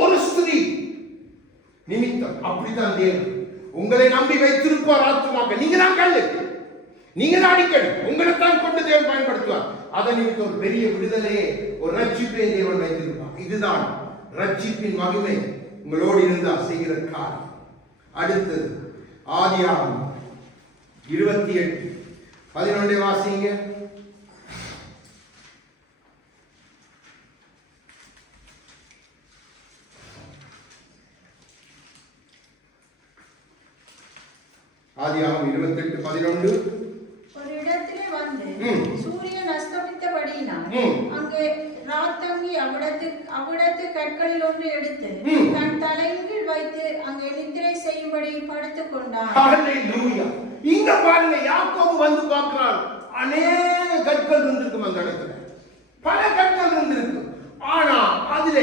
ஒரு ஸ்திரீ நிமித்தம் அப்படித்தான் தேவன் உங்களை நம்பி வைத்திருப்பார். ஆத்துமாக்க நீங்க தான் கல்லு, நீங்க தான் அடிக்கணும், உங்களை தான் கொண்டு தேவன் பயன்படுத்துவார். அதை நிமித்தம் ஒரு பெரிய விடுதலையே ஒரு ரட்சிப்பை தேவன் வைத்திருப்பார். இதுதான் ரட்சிப்பின் மகிமை உங்களோடு இருந்தால் செய்கிற காரியம். அடுத்தது ஆதியாகமம் 28:11 வாசிங்க. ஆதியாகமம் 28:11. ஒரு இடத்திலே வந்து சூரியன் அஸ்தமனம் அவ்விடத்து கற்களில் ஒன்று எடுத்து தன் தலையின் கீழ் வைத்து அங்கே நித்திரை செய்யும்படி படுத்துக் கொண்டான். ஹல்லேலூயா. இங்க பாருங்க, யாக்கோபு வந்து பார்க்கிறான். அநேக கற்கள் இருந்திருக்கும் அந்த இடத்துல, பல கற்கள் இருந்திருக்கு. ஆனா அதுல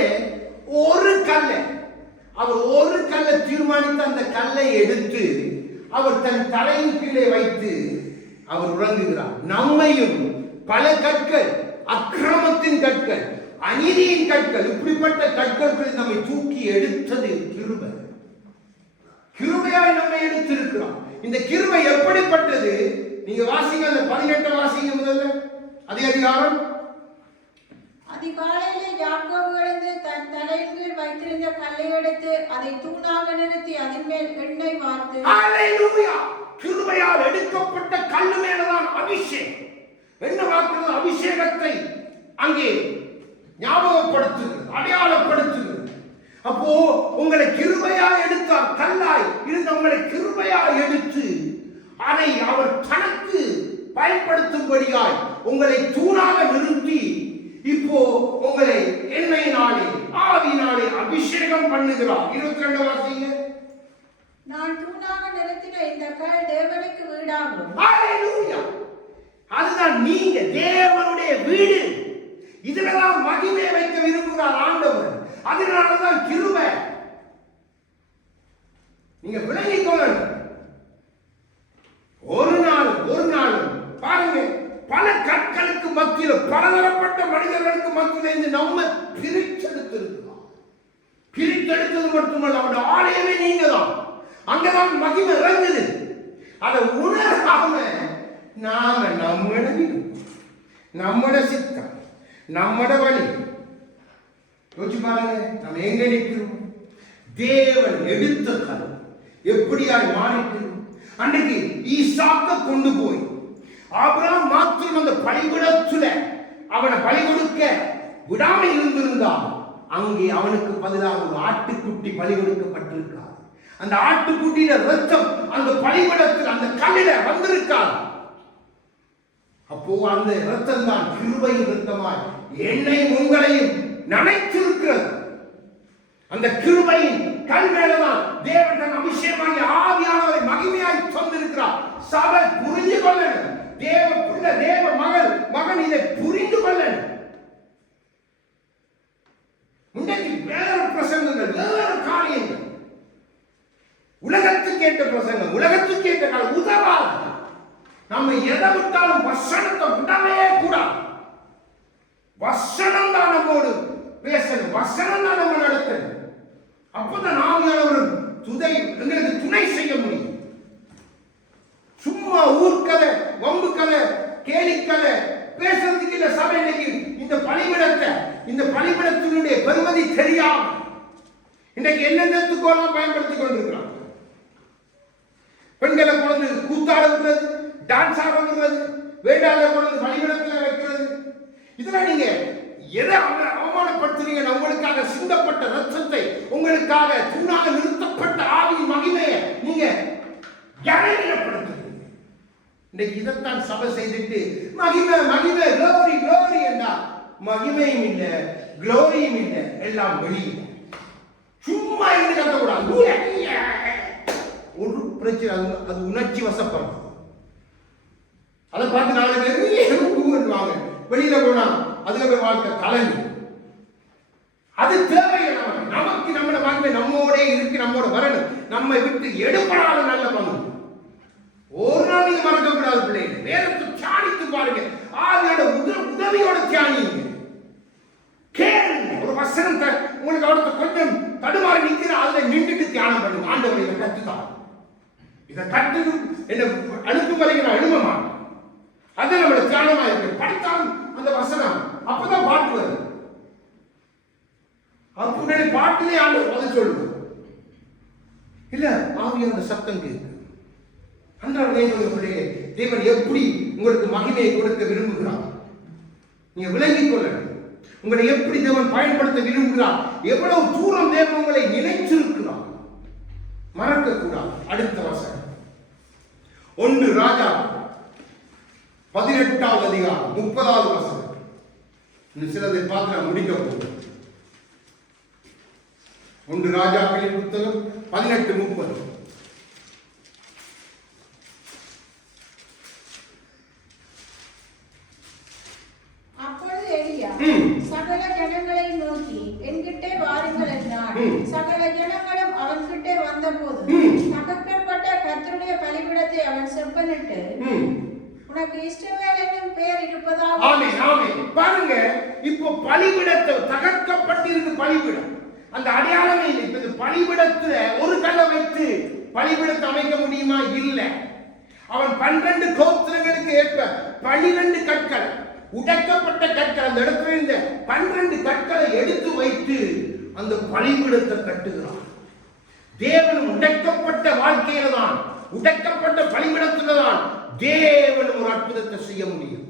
அவர் ஒரு கல்லை தீர்மானித்து அந்த கல்லை எடுத்து அவர் தன் தலையின் கீழே வைத்து அவர் உறங்குகிறார். நம்மையும் பல கற்கள், அக்கிரமத்தின் கற்கள், அநீதியின் கற்கள், இப்படிப்பட்ட கற்கள் நம்மை தூக்கி எடுத்தது கிருபை. கிருபையாய் நம்மை எடுத்திருக்கிறார். இந்த கிருபை எப்படிப்பட்டது? நீங்க வாசிங்க, அந்த 18 வாசிங்க முதல்ல. அதே அதிகாரம். அதிகாலையிலே யாக்கோபு எழுந்து தன் தலையின் கீழ் வைத்திருந்த கல்லை எடுத்து அதை தூணாக நிறுத்தி அதன் மேல் எண்ணெய் வார்த்து. ஹல்லேலூயா. கிருபையால் எடுக்கப்பட்ட கல்லு மேலதான் அபிஷேகம். என்ன வார்த்தை? அபிஷேகத்தை அங்கே ஞாபகப்படுத்துகிறது, அடையாளப்படுத்துகிறது. அப்போ உங்களை கிருபையாய் எடுத்தார். கல்லாய் இருந்த உங்களை கிருபையாய் எடுத்து அதை அவர் தனக்கு பயன்படுத்தும்படியாய் உங்களை தூணாக நிறுத்தி இப்போ உங்களை எண்ணெயினாலே ஆவியினாலே அபிஷேகம் பண்ணுகிறார். 22 வாசிங்க. நான் தூணாக நிறுத்தின இந்த கல் தேவனுக்கு வீடாகும். ஹல்லேலூயா. அதுதான் நீங்க தேவனுடைய வீடு. இதுலதான் மகிமை வைக்க விரும்புகிறார் ஆண்டவர். அதனாலதான் கிருபை. நீங்க விளங்கிக் கொள்ளணும். ஒரு நாள் பாருங்க, பல கற்களுக்கு மத்தியில், பலதரப்பட்ட மனிதர்களுக்கு மத்தியில் நம்ம பிரித்தெடுத்திருக்கிறோம். பிரித்தெடுத்தது மட்டுமல்ல, அவருடைய ஆலயமே நீங்க தான். அங்கதான் மகிமை இறங்குது. அதை உணராம நாம நம்மட சித்தம், நம்மட வழி யோசிச்சு பாருங்க. நம்ம எங்க நிற்கிறோம்? தேவன் எடுத்த கல் எப்படியாய் மாறிட்டு அன்னைக்கு ஈசாக்க கொண்டு போய் ஆபிரகாம் மாத்திரம் அந்த பலிபீடத்துல அவனை பலி கொடுக்க விடாமல் இருந்திருந்தான். அங்கே அவனுக்கு பதிலாக ஒரு ஆட்டுக்குட்டி பலி கொடுக்கப்பட்டிருக்கார். அந்த ஆட்டுக்குட்டியில ரத்தம் அந்த பலிபீடத்தில் அந்த கல்லில வந்திருக்கார். அப்போ அந்த ரத்தம் தான் கிருபையின் ரத்தமாய் என்னையும் உங்களையும் நனைத்திருக்கிறது. அந்த கிருபையின் கல் மேலதான் தேவன் தன் அபிஷேகமாகி ஆவியானவரை மகிமையாய் தந்திருக்கிறார். சபை புரிந்து கொள்ளணும். தேவ பிள்ளை, தேவ மகன் இதை புரிந்து கொள்ளணும். முன்னாடி வேற பிரசங்கங்கள், வேற காரியங்கள், உலகத்துக்கு ஏற்ற பிரசங்கம், உலகத்துக்கு ஏற்ற காலம் உதவாது. நம்ம எதை விட்டாலும் வசனத்தை விடவே கூடாது. வசனம் தான் நம்மோடு பேசணும், வசனம் தான் நம்ம நடத்தணும். அப்பதான் ஆவியானவர் எங்களுக்கு துணை செய்ய முடியும். சும்மா ஊர்க்கதை, வம்பு கதை, கேலிக்கதை பேசுறதுக்கு இந்த சபை இன்னைக்கு இந்த பலிபீடத்தினுடைய பெருமதி தெரியாம இன்றைக்கு என்னென்னத்துக்கோலாம் பயன்படுத்திக் கொண்டிருக்கிறாங்க. பெண்களை கொண்டு கூத்தாட விடுறது, டான்ஸ் ஆட விடுறது, வேண்டாத கொண்டு பலிபீடத்தில் வைக்கிறது. இதெல்லாம் நீங்க எதை அவமானப்படுத்துறீங்க? உங்களுக்காக சிந்தப்பட்ட ரத்தத்தை, உங்களுக்காக தூணாக நிறுத்தப்பட்ட ஆவியின் மகிமையை நீங்க கனவீனப்படுத்துறீங்க. இன்னைக்கு இதைத்தான் சபை செய்துட்டு மகிமை மகிமை க்ளோரி க்ளோரி என்றா மகிமையும் இல்லை, க்ளோரியும் இல்லை, எல்லாம் வெளியே. சும்மா இருந்து கத்தக்கூடாது. ஒரு பிரச்சனை, அது உணர்ச்சி வசப்படும். அதை பார்த்து 4 பேர் வாங்க, வெளியில போனா அதுல வாழ்க்கை கலங்கி. அது தேவையில்லை. நமக்கு நம்மளோட வாழ்க்கை நம்மோட இருக்கு, நம்மோட வரணும். நம்மை விட்டு எடுப்படாத நல்ல பங்கு ஒரு நாள் நீங்க மறக்க கூடாது. பிள்ளைங்க வேதத்தை தியானித்து பாருங்க. ஆவியோட உதவியோட தியானிங்க. கேளுங்க. ஒரு வசனம் உங்களுக்கு அவருக்கு கொஞ்சம் தடுமாறி நிற்கிற, அதுல நின்றுட்டு தியானம் பண்ணுங்க. ஆண்டவர் இதை கற்றுதான், இதை கற்று என்ன அனுப்பும் வரைக்கும் நான் எழுத மாட்டேன். அது நம்மளோட தியானமா இருக்கு. படித்தாலும் அந்த வசனம் அப்பதான் பாட்டு வருது. அப்படி பாட்டிலே ஆண்டவர் பதில் சொல்லுவோம் இல்ல. ஆவியான சத்தம் கேட்கு. தேவன் எப்படி உங்களுக்கு மகிமையை கொடுக்க விரும்புகிறார் நீங்க விளங்கிக் கொள்ளணும். உங்களை எப்படி தேவன் பயன்படுத்த விரும்புகிறார், எவ்வளவு தூரம் தேவன் உங்களை நினைச்சிருக்கிறார், மறக்க கூடாது. அடுத்த வசனம் 1 ராஜா 18வது அதிகாரம் 30வது வசனம். சிலதை பார்த்து நான் முடிக்க போகிறேன். ஒன்று ராஜாக்களின் புத்தகம் 18:30. அப்பொழுது எலியா சகல ஜனங்களை நோக்கி என்கிட்டே வாருங்கள் என்றான். சகல ஜனங்களும் அவன்கிட்டே வந்தபோது தகர்க்கப்பட்ட கர்த்தருடைய பலிபீடத்தை அவன் செப்பனிட்டு, உனக்கு இஸ்ரவேல் என்னும் பெயர் இருப்பதாக. ஆமென், ஆமென். பாருங்க, இப்போ பலிபீடத்தை தகர்க்கப்பட்டிருக்கு. பலிபீடம் அந்த அடையாளமே இல்லை. இப்ப இந்த பலிபீடத்துல ஒரு கல்லை வைத்து பலிபீடத்தை அமைக்க முடியுமா? இல்லை. அவன் 12 கோத்திரங்களுக்கு ஏற்ப 12 கற்கள், உடைக்கப்பட்ட கற்கள், அந்த இடத்துல இந்த 12 கற்களை எடுத்து வைத்து அந்த பலிபீடத்தை கட்டுகிறான். தேவன் உடைக்கப்பட்ட வாழ்க்கையில தான், உடைக்கப்பட்ட பலிபீடத்துல தான் தேவன் ஒரு அற்புதத்தை செய்ய முடியும்.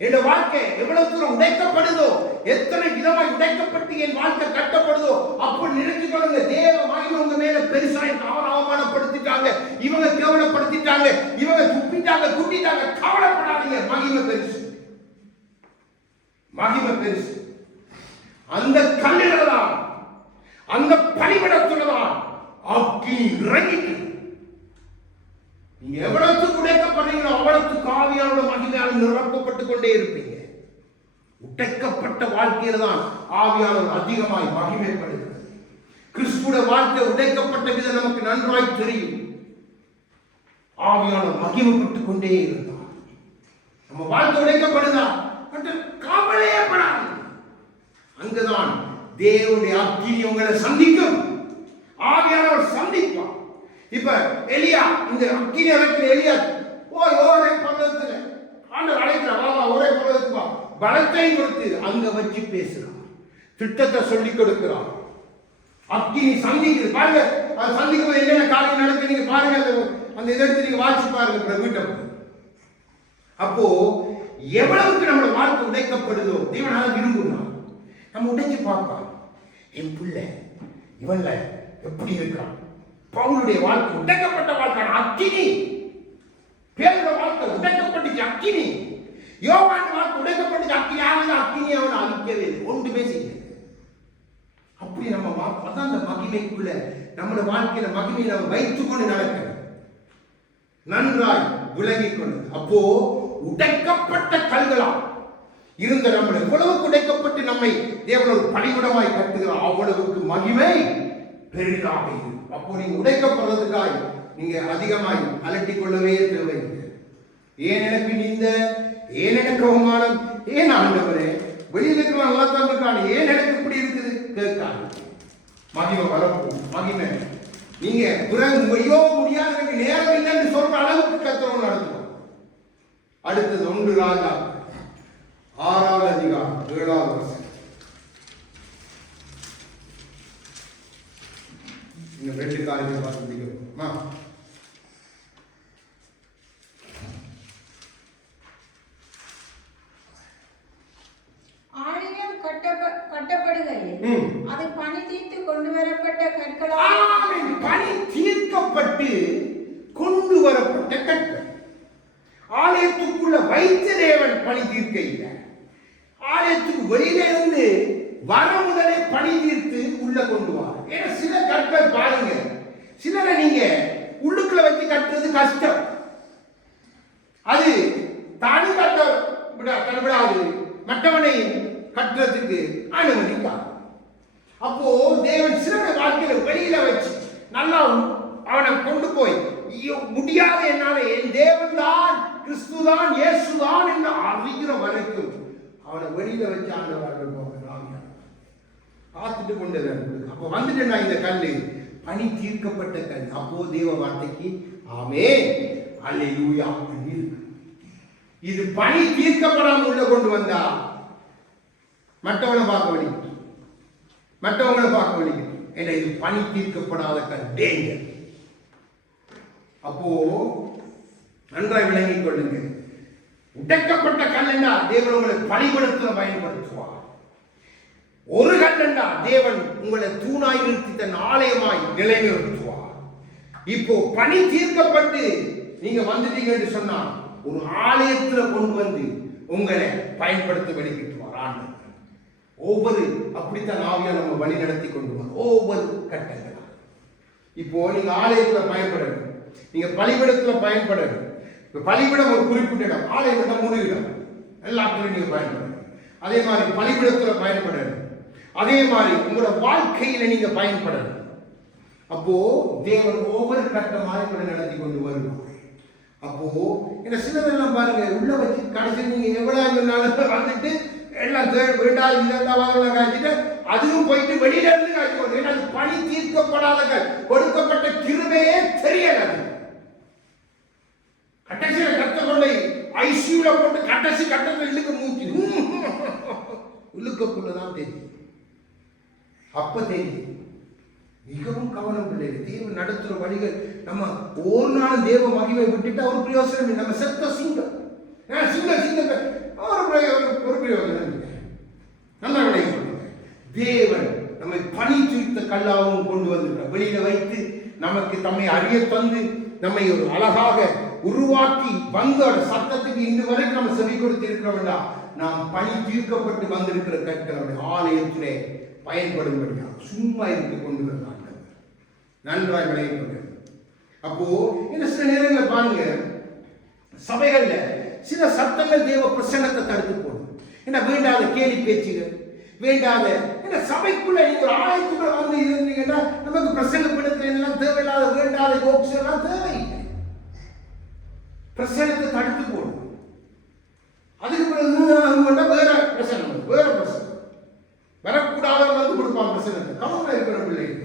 என் வாழ்க்கை எவ்வளவு தூரம் உடைக்கப்படுதோ, எத்தனை விதமாய் உடைக்கப்பட்டு என் வாழ்க்கை கட்டப்படுதோ, அப்படி நினைச்சு கொள்ளுங்க. தேவ மகிமை உங்க மேல பெருசாய் அவமானப்படுத்திட்டாங்க, இவங்க கேவலப்படுத்திட்டாங்க, இவங்க துப்பிட்டாங்க, குட்டிட்டாங்க, கவலைப்படாதீங்க. மகிமை பெருசு, மகிமை பெருசு. அந்த கல்லில்தான், அந்த பலிபீடத்துலதான் அக்கி இறங்கிட்டு நீங்க எவ்வளவுக்கு உடைக்கப்படுறீங்களோ அவ்வளவுக்கு ஆவியானோட மகிமையால் நிரப்பப்பட்டுக் கொண்டே இருப்பீங்க. உடைக்கப்பட்ட வாழ்க்கையில தான் ஆவியானவர் அதிகமாய் மகிமைப்படுகிறது. கிறிஸ்துவோட வாழ்க்கை உடைக்கப்பட்ட விதம் நமக்கு நன்றாய் தெரியும். ஆவியானவர் மகிமைப்பட்டுக் கொண்டே இருந்தார். நம்ம வாழ்க்கை உடைக்கப்படுதா, கவலையே படாது. அங்குதான் தேவனுடைய அக்கினி உங்களை சந்திக்கும். ஆவியானவர் சந்திப்பார். இப்ப எலியா, இந்த அக்கினி அழைக்கிற எலியா, ஓரே பர்வதத்துல ஆண்டவர் அழைக்கிறார், வா ஒரே பர்வதத்துக்கு வா. பலத்தை கொடுத்து அங்க வச்சு பேசுறான், திட்டத்தை சொல்லி கொடுக்கிறான். அக்கினி சந்திக்குது. பாருங்க, அது சந்திக்கும் போது என்னென்ன காரியம் நடக்குது நீங்க பாருங்க. அந்த இதை எடுத்து நீங்க வாட்சி பாருங்க வீட்டை. அப்போ எவ்வளவுக்கு நம்மளோட வாழ்க்கை உடைக்கப்படுதோ தேவனால விரும்புகிறான். நம்ம உடைச்சு பார்ப்பான், என் பிள்ளை இவன்ல எப்படி இருக்கான். பவுலுடைய வாழ்க்கை உடைக்கப்பட்ட வாழ்க்கை, அக்கினி. பேரோட வாழ்க்கை உடைக்கப்பட்டுச்சு, அக்கினி. யோவான் வாழ்க்கை உடைக்கப்பட்டுச்சு, அக்கினி. அக்கினி அவன் அழிக்கவே இல்லை, ஒன்றுமே செய்யல. அப்படி நம்ம அதான் அந்த மகிமைக்குள்ள நம்மளோட வாழ்க்கையில மகிமையை நம்ம வைத்துக் கொண்டு நடக்கணும், நன்றாய் விளங்கிக் கொண்டு. அப்போ உடைக்கப்பட்ட கல்களால் இருந்த நம்மளை எவ்வளவுக்கு உடைக்கப்பட்டு நம்மை தேவன் ஒரு பணிவிடமாய் கட்டுகிறார், அவ்வளவுக்கு மகிமை பெரிதாக இருக்கும். அப்போ நீங்க உடைக்கப்படுறதுக்காய் நீங்க அதிகமாய் அலட்டிக் கொள்ளவே தேவையில்லை. ஏன் எனக்கு நீந்த, ஏன் எனக்கு அவமானம், ஏன் ஆண்டவரே வெளியில் இருக்கிற நல்லா தான் இருக்கான், ஏன் எனக்கு இப்படி இருக்குது கேட்காது. மகிமை வரப்போம். மகிமை நீங்க ஐயோ முடியாது, எனக்கு நேரம் இல்லைன்னு சொல்ற அளவுக்கு கத்திரவங்க நடத்துவோம். அடுத்தது 1 ராஜா 6வது அதிகாரம் 7வது வசனம். இந்த 2 காரியத்தை பார்த்து முடிக்கிறோம். ஆலயம் கட்டப்படுகையில் அது பணி தீர்த்து கொண்டு வரப்பட்ட கற்களால், பணி தீர்க்கப்பட்டு கொண்டு வரப்பட்ட கற்கள். ஆலயத்துக்குள்ள வைத்த தேவன் பணி தீர்க்க இல்லை. ஆலயத்துக்கு வெளியில இருந்து வர முதலே பணி தீர்த்து உள்ள கொண்டு வா. ஏன்னா சில கற்கள் பாருங்க, சிலரை நீங்க உள்ளுக்குள்ள வச்சு கட்டுறது கஷ்டம், அது தானி கட்டப்படாது, மற்றவனை கட்டுறதுக்கு அனுமதிக்காது. அப்போ தேவன் சிலரை வாழ்க்கையில வெளியில வச்சு நல்லா அவனை கொண்டு போய், முடியாத என்னால என் தேவன் தான், கிறிஸ்துதான், இயேசுதான் என்று அறிகிற வரைக்கும் அவனை வெளியில வச்சு ஆண்டவர்கள் பார்த்துட்டு கொண்டு. அப்போ வந்துட்டு நான் இந்த கல்லு பணி தீர்க்கப்பட்ட கல். அப்போ தேவ வார்த்தைக்கு ஆமென் அல்லேலூயா. இது பணி தீர்க்கப்படாமல் உள்ள கொண்டு வந்தா மற்றவனை பார்க்க வலிக்குது, மற்றவங்களை பார்க்க வலிக்குது. ஏன்னா இது பணி தீர்க்கப்படாத கல், டேஞ்சர். அப்போ நன்றாய் விளங்கிக் கொள்ளுங்க. உடைக்கப்பட்ட கல் என்றால் தேவன் உங்களை பலிபீடத்தில் பயன்படுத்துவார். ஒரு கல் என்றால் தேவன் உங்களை தூணாய் நிறுத்தி தன் ஆலயமாய் நிலைநிறுத்துவார். இப்போ பணி தீர்க்கப்பட்டு நீங்க வந்துட்டீங்க என்று சொன்னால் ஒரு ஆலயத்துல கொண்டு வந்து உங்களை பயன்படுத்த வெளிக்கிட்டுவார் ஆண்டவர். ஒவ்வொரு அப்படித்தான் ஆவியா நம்ம வழி நடத்தி கொண்டு வரும். ஒவ்வொரு கட்டங்கள். இப்போ நீங்க ஆலயத்துல பயன்படணும், நீங்க பலிபீடத்துல பயன்படணும். இப்ப பலிபீடம் ஒரு குறிப்பிட்ட இடம், ஆலயம் முழு இடம், எல்லாத்துலையும் நீங்க பயன்படணும். அதே மாதிரி பலிபீடத்துல பயன்படணும், அதே மாதிரி உங்களோட வாழ்க்கையில நீங்க பயன்படணும். அப்போ தேவன் ஒவ்வொரு கட்டமாக கூட நடத்தி கொண்டு வருவார். அப்போ என்ன சிலரெல்லாம் பாருங்க, உள்ள வச்சு கடைசி நீங்க எவ்வளவு நாள் வந்துட்டு எல்லாம் வேண்டாம் இல்லைன்னா காய்ச்சிட்டு அதுவும் போயிட்டு வெளியில இருந்து காய்ச்சி, ஏன்னா அது பணி தீர்க்கப்படாத கொடுக்கப்பட்ட கிருபையே தெரியல. கடைசியில கட்ட கொண்டை ஐசியூல போட்டு கடைசி கட்டத்தை இழுக்க மூச்சு இழுக்கக்குள்ளதான் தெரியும். அப்ப தெரியும். மிகவும் கவனம் பிள்ளைகள், தேவன் நடத்துற வழிகள் நம்ம ஒரு நாள் தேவ மகிமை விட்டுட்டு ஒரு பிரயோசனம் இல்லை. நம்ம செத்த சிங்கம் ஒரு பிரயோஜனம் இல்லை. நல்ல விளைவு தேவன் நம்மை பணி தீர்த்த கல்லாவும் கொண்டு வந்துட்டார். வெளியில வைத்து நமக்கு தம்மை அறிய தந்து நம்மை ஒரு அழகாக உருவாக்கி வந்த சத்தத்துக்கு இன்று வரைக்கும் நம்ம செவி கொடுத்து இருக்கிறோம்டா. நாம் பணி தீர்க்கப்பட்டு வந்திருக்கிற கற்கள் ஆலயத்திலே பயன்படும்படியா சும்மா இருந்து கொண்டு வந்தாங்க. நன்றாக விளைய. அப்போ இந்த சில நேரங்களில் பாருங்க, சபைகள்ல சில சத்தங்கள் தேவ பிரசன்னத்தை தடுத்து போடும். என்ன வேண்டாத கேலி பேச்சுகள், வேண்டாத என்ன சபைக்குள்ள நீங்க ஒரு ஆலயத்துக்குள்ள வந்து இருந்தீங்கன்னா நமக்கு பிரசங்கப்படுத்த எல்லாம் தேவையில்லாத வேண்டாத ஜோக்ஸ் எல்லாம் தேவையில்லை. பிரசன்னத்தை தடுத்து போடும். அதுக்கு பிறகு வேற பிரசனம், வேற பிரசனம் வரக்கூடாத வந்து கொடுப்பான் பிரசனத்தை. கவனம் இருக்கிற பிள்ளைகள்,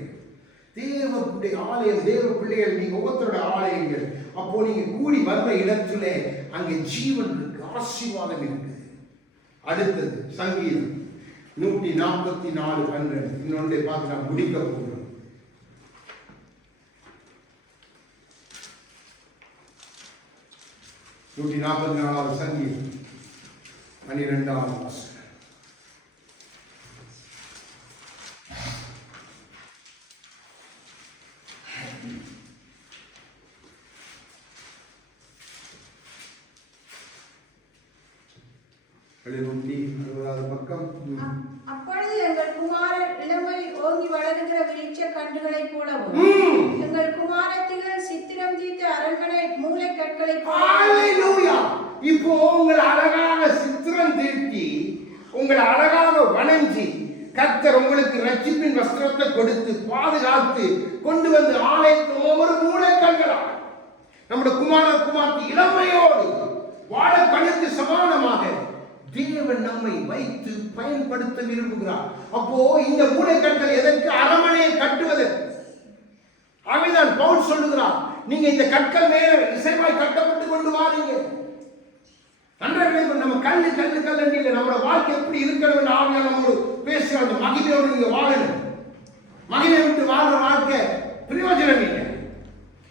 தேவனுடைய ஆலயம், தேவ பிள்ளைகள், நீங்க ஒவ்வொருத்தரோட ஆலயங்கள். அப்போ நீங்க கூடி வர்ற இடத்துல அங்கே ஜீவன் இருக்கு, ஆசீர்வாதம் இருக்கு. அடுத்தது சங்கீதம் 144 இன்னொன்றை பார்த்து நான் முடிக்க போகிறோம். சங்கீதம் 12 வசனம். பக்கம். அப்பொழுது எங்கள் குமாரர் இளமையில் ஓங்கி வளர்கிற விருட்ச கண்டுகளை போலவும், எங்கள் குமாரத்திகள் சித்திரம் தீர்த்த அரண்மனை மூளை கற்களை போலவும். இப்போ உங்களை அழகாக சித்திரம் தீர்த்தி, உங்களை அழகாக வணங்கி, கர்த்தர் உங்களுக்கு ரட்சிப்பின் வஸ்திரத்தை கொடுத்து பாதுகாத்து கொண்டு வந்து ஆலயத்தில் ஒவ்வொரு மூளைக்கண்களா நம்முடைய குமாரத்தி இளமையோடு வாழ கணித்து சமானமாக தேவன் நம்மை வைத்து பயன்படுத்த விரும்புகிறார். அப்போ இந்த மூளைக்கண்கள் எதற்கு? அரண்மனையை கட்டுவதற்கு. ஆகைதான் பவுல் சொல்லுகிறார், நீங்க இந்த கற்கள் மேல இசைவாய் கட்டப்பட்டு கொண்டு வாரீங்க. நம்ம கல்லு இல்லை, நம்மளோட வாழ்க்கை எப்படி இருக்கணும் ஆவியானவர் நம்மளோட பேசுகிற அந்த மகிமையோடு நீங்க வாழணும். மகிமை விட்டு வாழ்ற வாழ்க்கை பிரயோஜனம் இல்லை.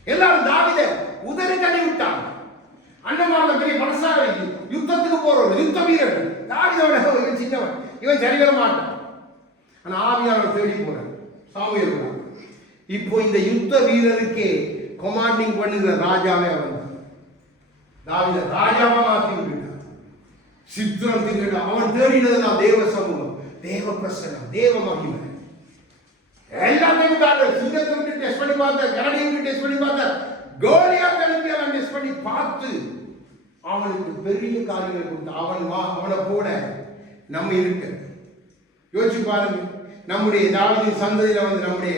எல்லாரும் தாவீதை உதறி தள்ளி விட்டாங்க. அண்ணமாரில பெரிய பலசாக யுத்தத்துக்கு போறவங்க, யுத்த வீரர்கள். தாவீதோட இவன் சின்னவன், இவன் சரி வர மாட்டான். ஆனா ஆவியானவர் தேடி போறார் சாமுவேல். இப்போ இந்த யுத்த வீரருக்கே கமாண்டிங் பண்ணுகிற ராஜாவே அவன் தான். தாவீதை ராஜாவா மாற்றி விட்டான். சித்திரம் திங்கிட்ட அவன் தேடினதுதான் தேவ சமூகம், தேவ பிரசனம், தேவ மகிமை. எல்லாத்தையும் விட்டாங்க. சிங்கத்தை விட்டு டெஸ்ட் பண்ணி பார்த்த, கரடியை விட்டு டெஸ்ட் பண்ணி பார்த்த, கோலியாத்தை அனுப்பி அவன் டெஸ்ட் பண்ணி பார்த்து அவனுக்கு பெரிய காரியங்கள் கொடுத்த அவனை போல நம்ம இருக்கு. யோசிச்சு பாருங்க, நம்முடைய தாவீதின் சந்ததியில வந்து நம்முடைய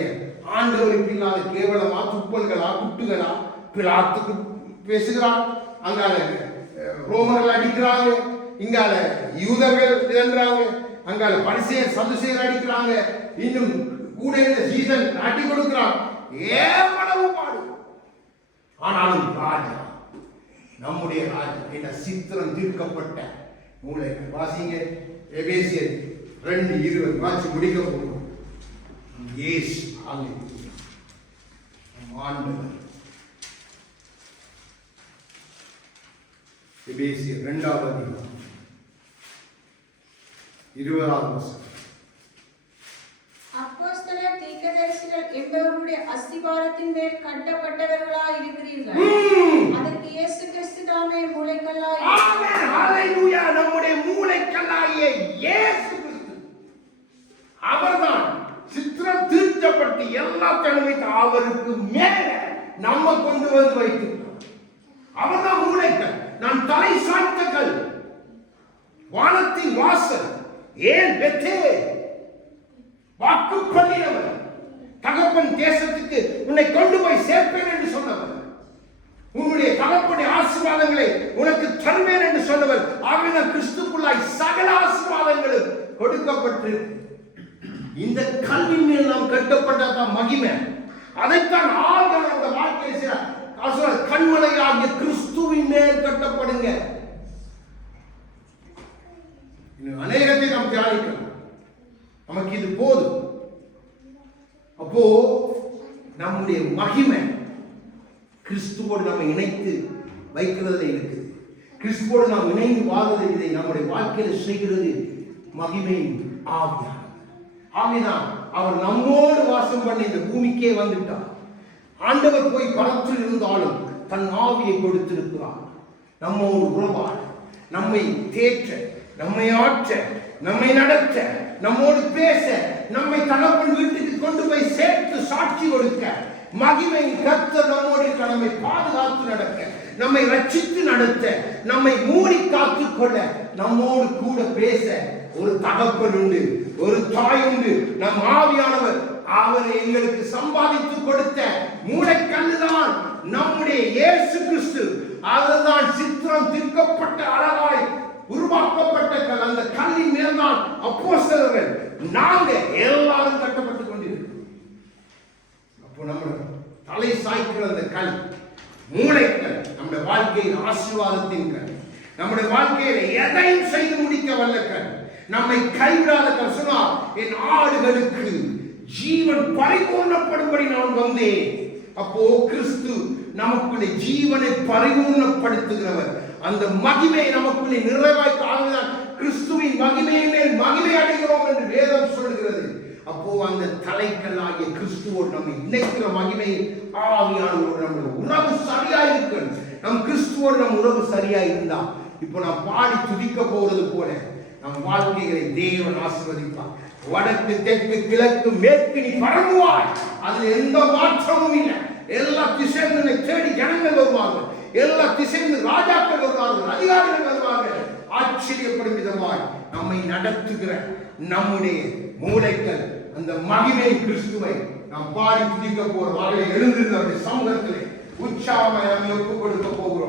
ஆண்டவருக்கு இல்லாத கேவலமா துப்பல்களா குட்டுகளா பிலாத்துக்கு பேசுகிறான், அங்கால ரோமர்கள் அடிக்கிறாங்க, இங்கால யூதர்கள் இழந்தாங்க, அங்கால பரிசேயர் சதுசேயர் அடிக்கிறாங்க, இன்னும் கூட இந்த சீசன் நாட்டி கொடுக்கிறான். ஏவளவு பாடு. ஆனாலும் ராஜா, நம்முடைய ராஜா, என்ன சித்திரம் தீர்க்கப்பட்ட மூளை. வாசிங்க எபேசியர் 2:20 வாசி முடிக்க போகிறோம். இயேசு ஆண்டவர். எபேசியர் 2:20 வசனம். அப்போஸ்தலர் தீர்க்கதரிசிகள் என்பவருடைய அஸ்திபாரத்தின் மேல் கட்டப்பட்டவர்களாய் இருக்கிறீர்கள். அதற்கு இயேசு கிறிஸ்து தாமே மூளைக்கல்லாய். ஆமென், ஹalleluya. நம்முடைய மூளைக்கல்லாகிய இயேசு கிறிஸ்து அவர்தான் சித்திரம் தீர்க்கப்பட்டு எல்லா தன்மைக்கு அவருக்கு மேல நம்ம கொண்டு வந்து வைத்து அவர் தான் மூளைக்கல், நான் தலை சாய்த்த கல், வானத்தின் வாசல், ஏன் பெத்தே வாக்கு பண்ணினவர், தகப்பன் தேசத்துக்கு உன்னை கொண்டு போய் சேர்ப்பேன் என்று சொன்னவர், உன்னுடைய தகப்பனுடைய ஆசீர்வாதங்களை உனக்கு தருவேன் என்று சொன்னவர். ஆகவே கிறிஸ்துக்குள்ளாய் சகல ஆசீர்வாதங்களும் கொடுக்கப்பட்டு இந்த கல்வின் மேல் நாம் கட்டப்பட்டதான் மகிமை. அதைத்தான் ஆள்கள் அந்த வாழ்க்கையை கண்மலையாகிய கிறிஸ்துவின் மேல் கட்டப்படுங்க. அநேகத்தை நாம் தியானிக்கலாம், நமக்கு இது போதும். அப்போ நம்முடைய மகிமை கிறிஸ்துவோடு நம்ம இணைத்து வைக்கிறதுல இருக்குது. கிறிஸ்துவோடு நாம் இணைந்து வாழ்வதில் இதை நம்முடைய வாழ்க்கையில் செய்கிறது மகிமை ஆவியானவர். ஆவிதான் அவர் நம்மோடு வாசம் பண்ணி இந்த பூமிக்கே வந்துட்டார். ஆண்டவர் போய் பரத்தில் இருந்தாலும் தன் ஆவியை கொடுத்திருக்கிறார். நம்மோடு உறவாட, நம்மை தேற்ற, நம்மை ஆற்ற, நம்மை நடத்த, நம்மோடு பேச, நம்மை தகப்பன் வீட்டுக்கு கொண்டு போய் சேர்த்து சாட்சி கொடுக்க, மகிமை கர்த்தர் நம்மோடு இருக்க, நம்மை பாதுகாத்து நடக்க, நம்மை ரட்சித்து நடத்த, நம்மை மூடி காத்துக் கொள்ள, நம்மோடு கூட பேச ஒரு தகப்பன் உண்டு, ஒரு தாய் உண்டு. நம் ஆவியானவர் அவரை எங்களுக்கு சம்பாதித்து கொடுத்த மூளைக்கல்லுதான் நம்முடைய இயேசு கிறிஸ்து. அதுதான் சித்திரம் தீர்க்கப்பட்ட அழகாய் உருவாக்கப்பட்ட கல். அந்த கல்லின் மேல்தான் அப்போஸ்தலர்கள் நாங்க எல்லாரும் கட்டப்பட்டுக் கொண்டிருக்கிறோம். அப்போ நம்ம தலை சாய்க்கிற அந்த கல் மூளைக்கல் நம்முடைய வாழ்க்கையின் ஆசீர்வாதத்தின் கல், நம்முடைய வாழ்க்கையில எதையும் செய்து முடிக்க வல்ல கல், நம்மை கைவிடாத கல். சொன்னார், என் ஆடுகளுக்கு ஜீவன் பரிபூர்ணப்படும்படி நான் வந்தேன். அப்போ கிறிஸ்து நமக்குள்ளே ஜீவனை பரிபூர்ணப்படுத்துகிறவர். அந்த மகிமை நமக்குள்ளே நிறைவாய் காணுதான் கிறிஸ்துவின் மகிமையின் மேல் மகிமை அடைகிறோம் என்று வேதம் சொல்கிறது. அப்போ அந்த தலைக்கல்லாகிய கிறிஸ்துவோடு நம்மை இணைக்கிற மகிமை ஆவியானவரோடு நம்முடைய உறவு சரியா இருக்கு. நம் கிறிஸ்துவோடு நம் உறவு சரியா இருந்தா இப்போ நாம் பாடி துதிக்க போறது போல நம் வாழ்க்கைகளை தேவன் ஆசீர்வதிப்பார். வடக்கு தெற்கு கிழக்கு மேற்கு நீ பரவுவாய், அதுல எந்த மாற்றமும் இல்லை. எல்லா திசைகளை தேடி ஜனங்கள் வருவார்கள், எல்லா திசையிலும் ராஜாக்கள் வருவார்கள், அதிகாரிகள் வருவார்கள். ஆச்சரியப்படும் விதமாய் நம்மை நடத்துகிற நம்முடைய மூளைக்கல் அந்த மகிமை கிறிஸ்துவை நாம் பாடி துதிக்க போறோம். அவரை எழுந்திருந்த சமூகத்திலே உற்சாகமாய் நம்ம ஒப்புக் கொடுக்க போகிறோம்.